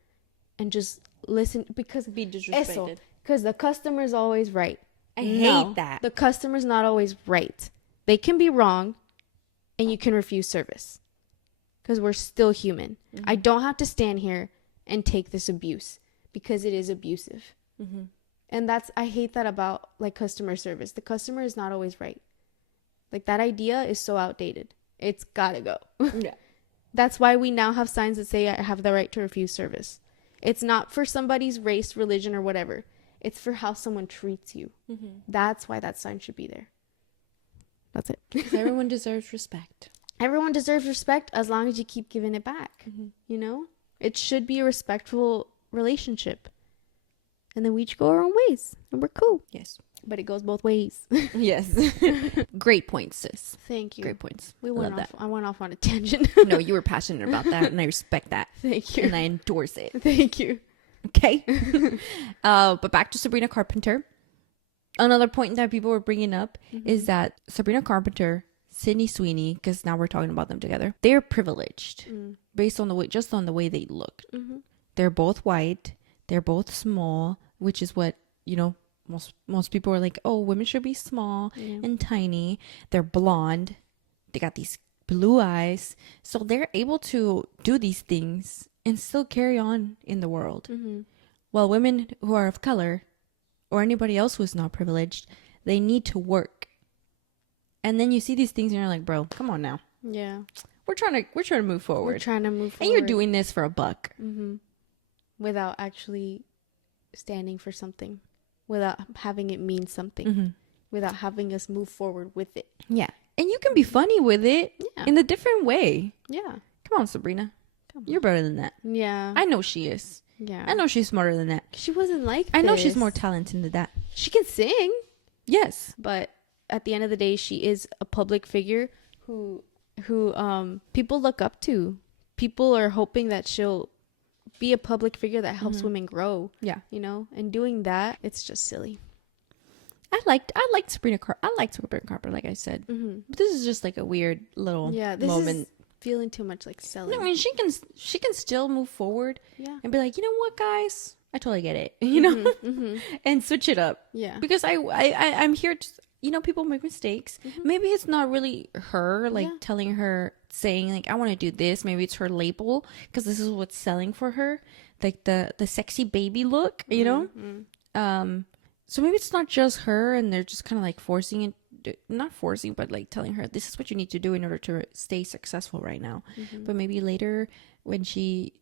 and just listen because Be disrespected. Because the customer's always right. I hate that. The customer's not always right. They can be wrong and you can refuse service because we're still human. I don't have to stand here and take this abuse because it is abusive. And I hate that about like customer service. The customer is not always right. Like that idea is so outdated. It's gotta go. Yeah. That's why we now have signs that say I have the right to refuse service. It's not for somebody's race, religion, or whatever. It's for how someone treats you. That's why that sign should be there. That's it. Because everyone deserves respect. Everyone deserves respect as long as you keep giving it back. You know? It should be a respectful relationship. And then we each go our own ways. And we're cool. Yes. But it goes both ways. Yes. Great points, sis. Thank you. Great points. We Love went off. that. I went off on a tangent. No, you were passionate about that, and I respect that. Thank you. And I endorse it. Thank you. Okay. But back to Sabrina Carpenter. Another point that people were bringing up is that Sabrina Carpenter, Sydney Sweeney, because now we're talking about them together, they're privileged based on the way they look. They're both white. They're both small, which is what, you know, most people are like, oh, women should be small and tiny. They're blonde. They got these blue eyes. So they're able to do these things and still carry on in the world. While women who are of color or anybody else who's not privileged, they need to work. And then you see these things and you're like, bro, come on now. Yeah. We're trying to move forward. We're trying to move forward. And you're doing this for a buck. Without actually standing for something. Without having it mean something. Without having us move forward with it. Yeah. And you can be funny with it in a different way. Yeah. Come on, Sabrina. You're better than that. Yeah. I know she is. Yeah. I know she's smarter than that. She wasn't like I know she's this. more talented than that. She can sing, Yes. but at the end of the day, she is a public figure who people look up to. People are hoping that she'll be a public figure that helps women grow. Yeah. You know, and doing that, it's just silly. I liked Sabrina Carpenter, like I said. Mm-hmm. But this is just like a weird little This moment. is feeling too much like selling. No, I mean, she can still move forward Yeah. and be like, you know what, guys, I totally get it, you know, Mm-hmm. and switch it up. Yeah. Because I'm here to, you know, people make mistakes. Maybe it's not really her, like telling her, saying like, I want to do this. Maybe it's her label because this is what's selling for her, like the sexy baby look, you know. So maybe it's not just her, and they're just kind of like forcing it, not forcing, but like telling her this is what you need to do in order to stay successful right now. But maybe later when she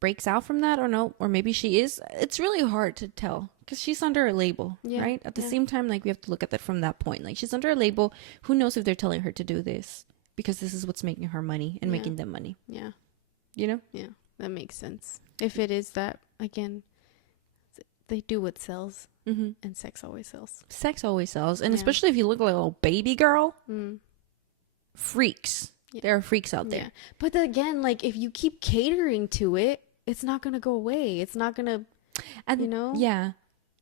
breaks out from that, or no, or maybe she is, it's really hard to tell because she's under a label, right? At the same time, like we have to look at that from that point. Like she's under a label. Who knows if they're telling her to do this because this is what's making her money and making them money. Yeah. You know? Yeah. That makes sense. If it is that, again, they do what sells, and sex always sells. Sex always sells, and especially if you look like a little baby girl, freaks. Yeah. There are freaks out there. Yeah. But then again, like if you keep catering to it, it's not gonna go away. It's not gonna, And you know. yeah,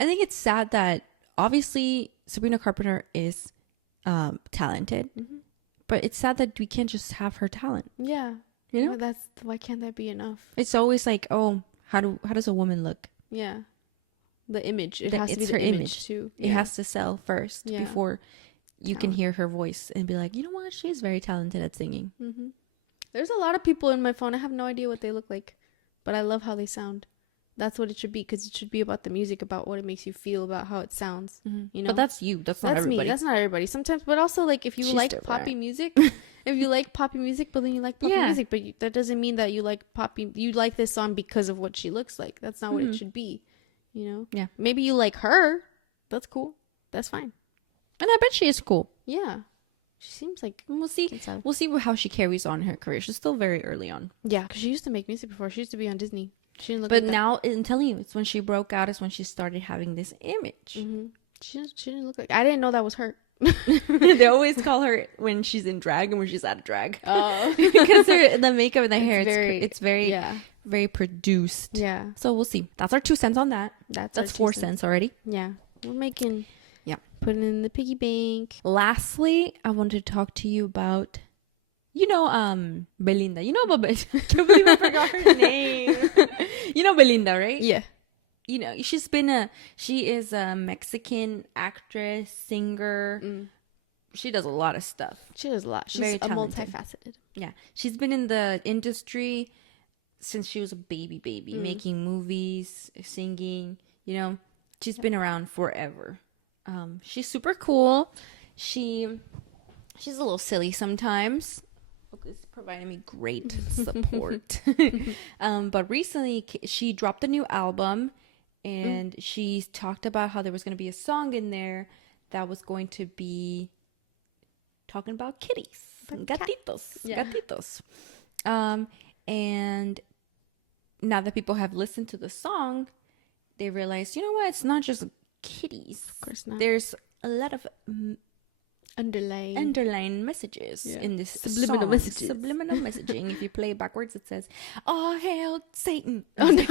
I think it's sad that obviously Sabrina Carpenter is talented, but it's sad that we can't just have her talent. Yeah. You know, Well, why can't that be enough? it's always like, oh, how does a woman look? Yeah. The image. It That has to be it's the her image image. too. It has to sell first Yeah. before you can Talent. hear her voice and be like, you know what, she is very talented at singing. There's a lot of people in my phone. I have no idea what they look like, but I love how they sound. That's what it should be, because it should be about the music, about what it makes you feel, about how it sounds. You know, But that's you. That's not that's everybody. me. That's not everybody. Sometimes, but also like if you She's like different. poppy music, if you like poppy music, but then you like poppy music, but that doesn't mean that you like poppy. You like this song because of what she looks like. That's not what it should be. You know. Yeah. Maybe you like her. That's cool. That's fine. And I bet she is cool. Yeah. She seems like. We'll see. inside. We'll see how she carries on her career. She's still very early on. Yeah, because she used to make music before. She used to be on Disney. She didn't look. But like now, I'm telling you, it's when she broke out. Is when she started having this image. that. She didn't look like. I didn't know that was her. They always call her when she's in drag and when she's out of drag. Oh, Because the makeup and the hair, it's very yeah, very produced. yeah. So we'll see. That's our 2 cents on that. That's our That's 4 2 cents already. Yeah, we're making. Yeah. Putting in the piggy bank. Lastly, I wanted to talk to you about, Belinda. You know about I can't believe I forgot her name. You know Belinda, right? Yeah. You know, she is a Mexican actress, singer. She does a lot of stuff. She does a lot. She's Very a talented. multifaceted. Yeah. She's been in the industry since she was a baby, making movies, singing, you know. She's been around forever. She's super cool. She's a little silly sometimes. It's providing me great support. But recently she dropped a new album, and she talked about how there was going to be a song in there that was going to be talking about kitties, gatitos. And now that people have listened to the song, they realize, you know what? It's not just kitties. Of course not. There's a lot of Underlying messages Yeah. in this Subliminal song. messages. Subliminal messaging. If you play it backwards, it says, "Oh, hail Satan." Oh no!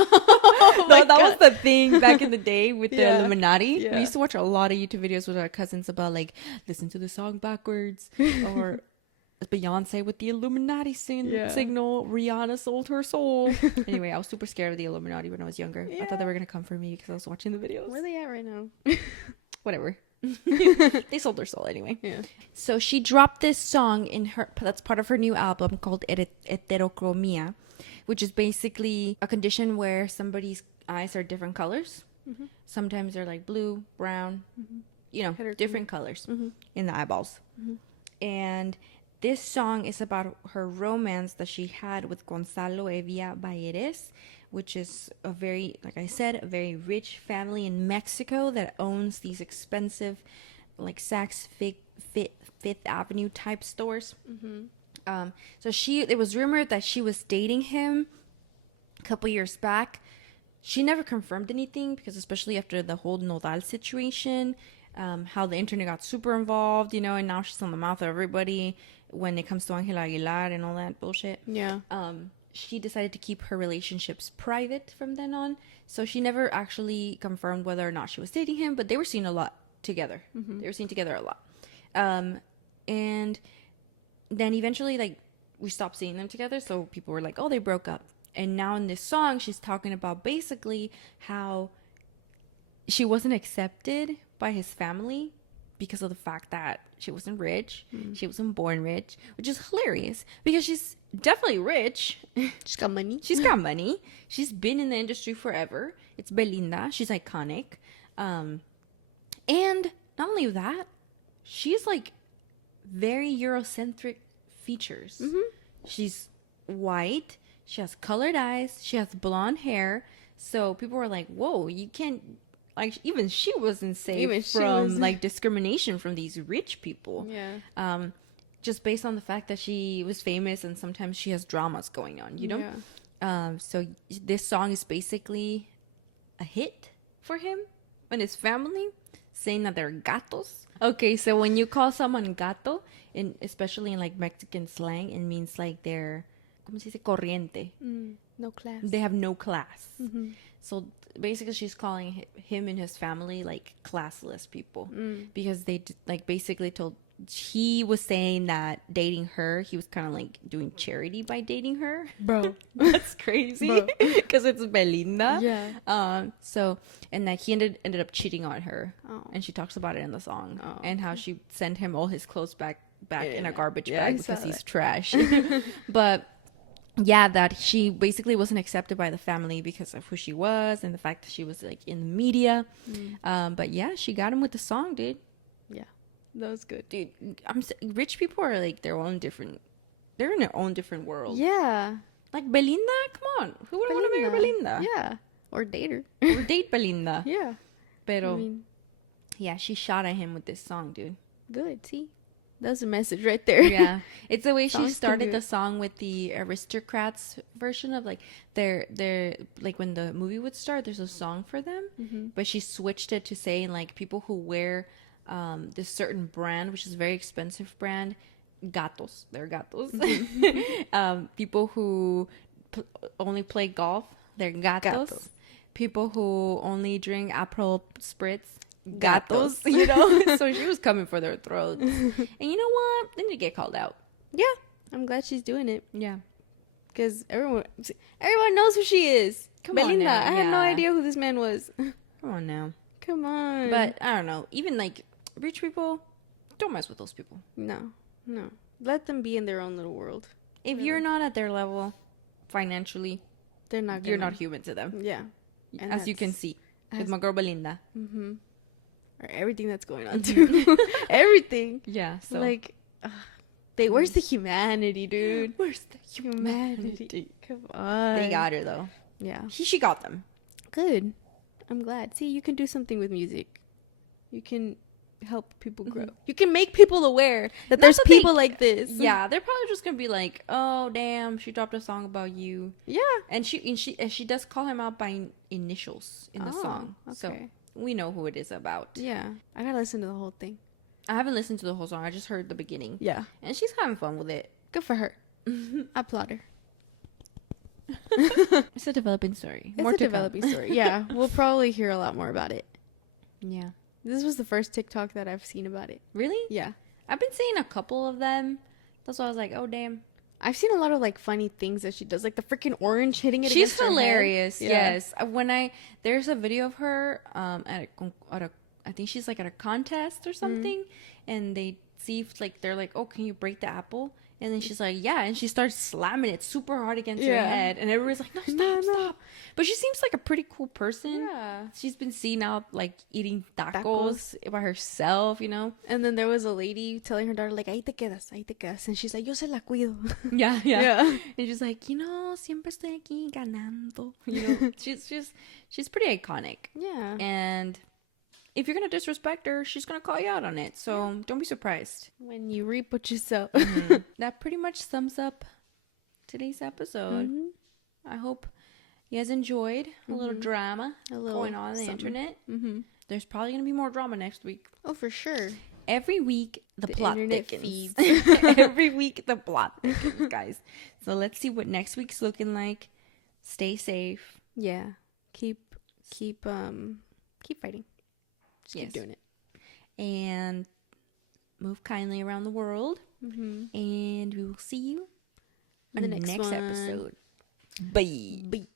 No, that was the thing back in the day with the Yeah. Illuminati. Yeah. We used to watch a lot of YouTube videos with our cousins about like, listen to the song backwards, or Beyonce with the Illuminati signal. Rihanna sold her soul. Anyway, I was super scared of the Illuminati when I was younger. I thought they were gonna come for me because I was watching the videos. Where are they at right now? Whatever. They sold their soul anyway. Yeah. So she dropped this song that's part of her new album called Heterochromia, which is basically a condition where somebody's eyes are different colors. Sometimes they're like blue, brown, different colors in the eyeballs. And this song is about her romance that she had with Gonzalo Evia Bayeres, which is a very rich family in Mexico that owns these expensive, like Saks Fifth Avenue type stores. So it was rumored that she was dating him a couple years back. She never confirmed anything because, especially after the whole Nodal situation, how the internet got super involved, and now she's on the mouth of everybody when it comes to Angela Aguilar and all that bullshit. Yeah. She decided to keep her relationships private from then on. So she never actually confirmed whether or not she was dating him, but they were seen a lot together. Mm-hmm. They were seen together a lot. And then eventually, like, we stopped seeing them together. So people were like, oh, they broke up. And now in this song, she's talking about basically how she wasn't accepted by his family because of the fact that she wasn't rich. She wasn't born rich, which is hilarious because she's definitely rich. She's got money. She's got money. She's been in the industry forever. It's Belinda. She's iconic. And not only that, she's like very Eurocentric features. Mm-hmm. She's white. She has colored eyes. She has blonde hair. So people were like, whoa, you can't, like, even she wasn't safe from like discrimination from these rich people. Yeah. Just based on the fact that she was famous and sometimes she has dramas going on, Yeah. So this song is basically a hit for him and his family, saying that they're gatos. Okay, so when you call someone gato, especially in like Mexican slang, it means like they're, ¿cómo se dice? Corriente. No class. They have no class. Mm-hmm. So basically she's calling him and his family like classless people because they like basically he was saying that dating her, he was kind of like doing charity by dating her. Bro. That's crazy because it's Belinda. Yeah. So, and that he ended up cheating on her. Oh. And she talks about it in the song and how she sent him all his clothes back in a garbage bag because he's trash. But yeah, that she basically wasn't accepted by the family because of who she was and the fact that she was like in the media. But yeah, she got him with the song, dude. Yeah, that was good, dude. Rich people are like they're in their own different world. Yeah, like Belinda. Come on, who would want to marry Belinda? Yeah, or date her, or date Belinda. Yeah, pero yeah, she shot at him with this song, dude. Good, see. That's a message right there. Yeah, it's the way she started the song with the Aristocrats version of like they're like when the movie would start. There's a song for them, but she switched it to saying like people who wear this certain brand, which is a very expensive brand, gatos. They're gatos. People who only play golf, they're gatos. People who only drink Aperol spritz. Gatos, so she was coming for their throats. And you know what? They need to get called out. Yeah, I'm glad she's doing it. Yeah, because everyone knows who she is. Belinda. I had no idea who this man was. Come on now. Come on. But I don't know. Even like rich people, don't mess with those people. No. Let them be in their own little world. If you're not at their level financially, you're not human to them. Yeah, and as you can see with my girl Belinda. Mm-hmm. Or everything that's going on too. Everything. Yeah. So like, where's the humanity, dude? Where's the humanity? Come on. They got her though. Yeah. She got them. Good. I'm glad. See, you can do something with music. You can help people grow. Mm-hmm. You can make people aware that there's people like this. Yeah, they're probably just gonna be like, "Oh, damn, she dropped a song about you." Yeah. And she does call him out by initials in the song. Okay. So we know who it is about. Yeah. I gotta listen to the whole thing. I haven't listened to the whole song. I just heard the beginning. Yeah. And she's having fun with it. Good for her. I applaud her. It's a developing story. It's a developing story. Yeah. We'll probably hear a lot more about it. Yeah. This was the first TikTok that I've seen about it. Really? Yeah. I've been seeing a couple of them. That's why I was like, oh, damn. I've seen a lot of like funny things that she does, like the freaking orange hitting it. She's hilarious. Yes. There's a video of her at a I think she's like at a contest or something, and they see if like they're like, oh, can you break the apple? And then she's like, yeah, and she starts slamming it super hard against her head, and everybody's like, no, stop. But she seems like a pretty cool person. Yeah. She's been seen out like eating tacos by herself, And then there was a lady telling her daughter like, ahí te quedas, and she's like, yo se la cuido. Yeah. And she's like, siempre estoy aquí ganando. She's pretty iconic. Yeah. And if you're gonna disrespect her, she's gonna call you out on it. So don't be surprised. When you reap what you sow. That pretty much sums up today's episode. I hope you guys enjoyed a little drama going on the internet. There's probably gonna be more drama next week. Oh, for sure. Every week the plot internet thickens. feeds. Every week the plot thickens, guys. So let's see what next week's looking like. Stay safe. Yeah. Keep fighting. Just keep doing it. And move kindly around the world. And we will see you in the next episode. Bye.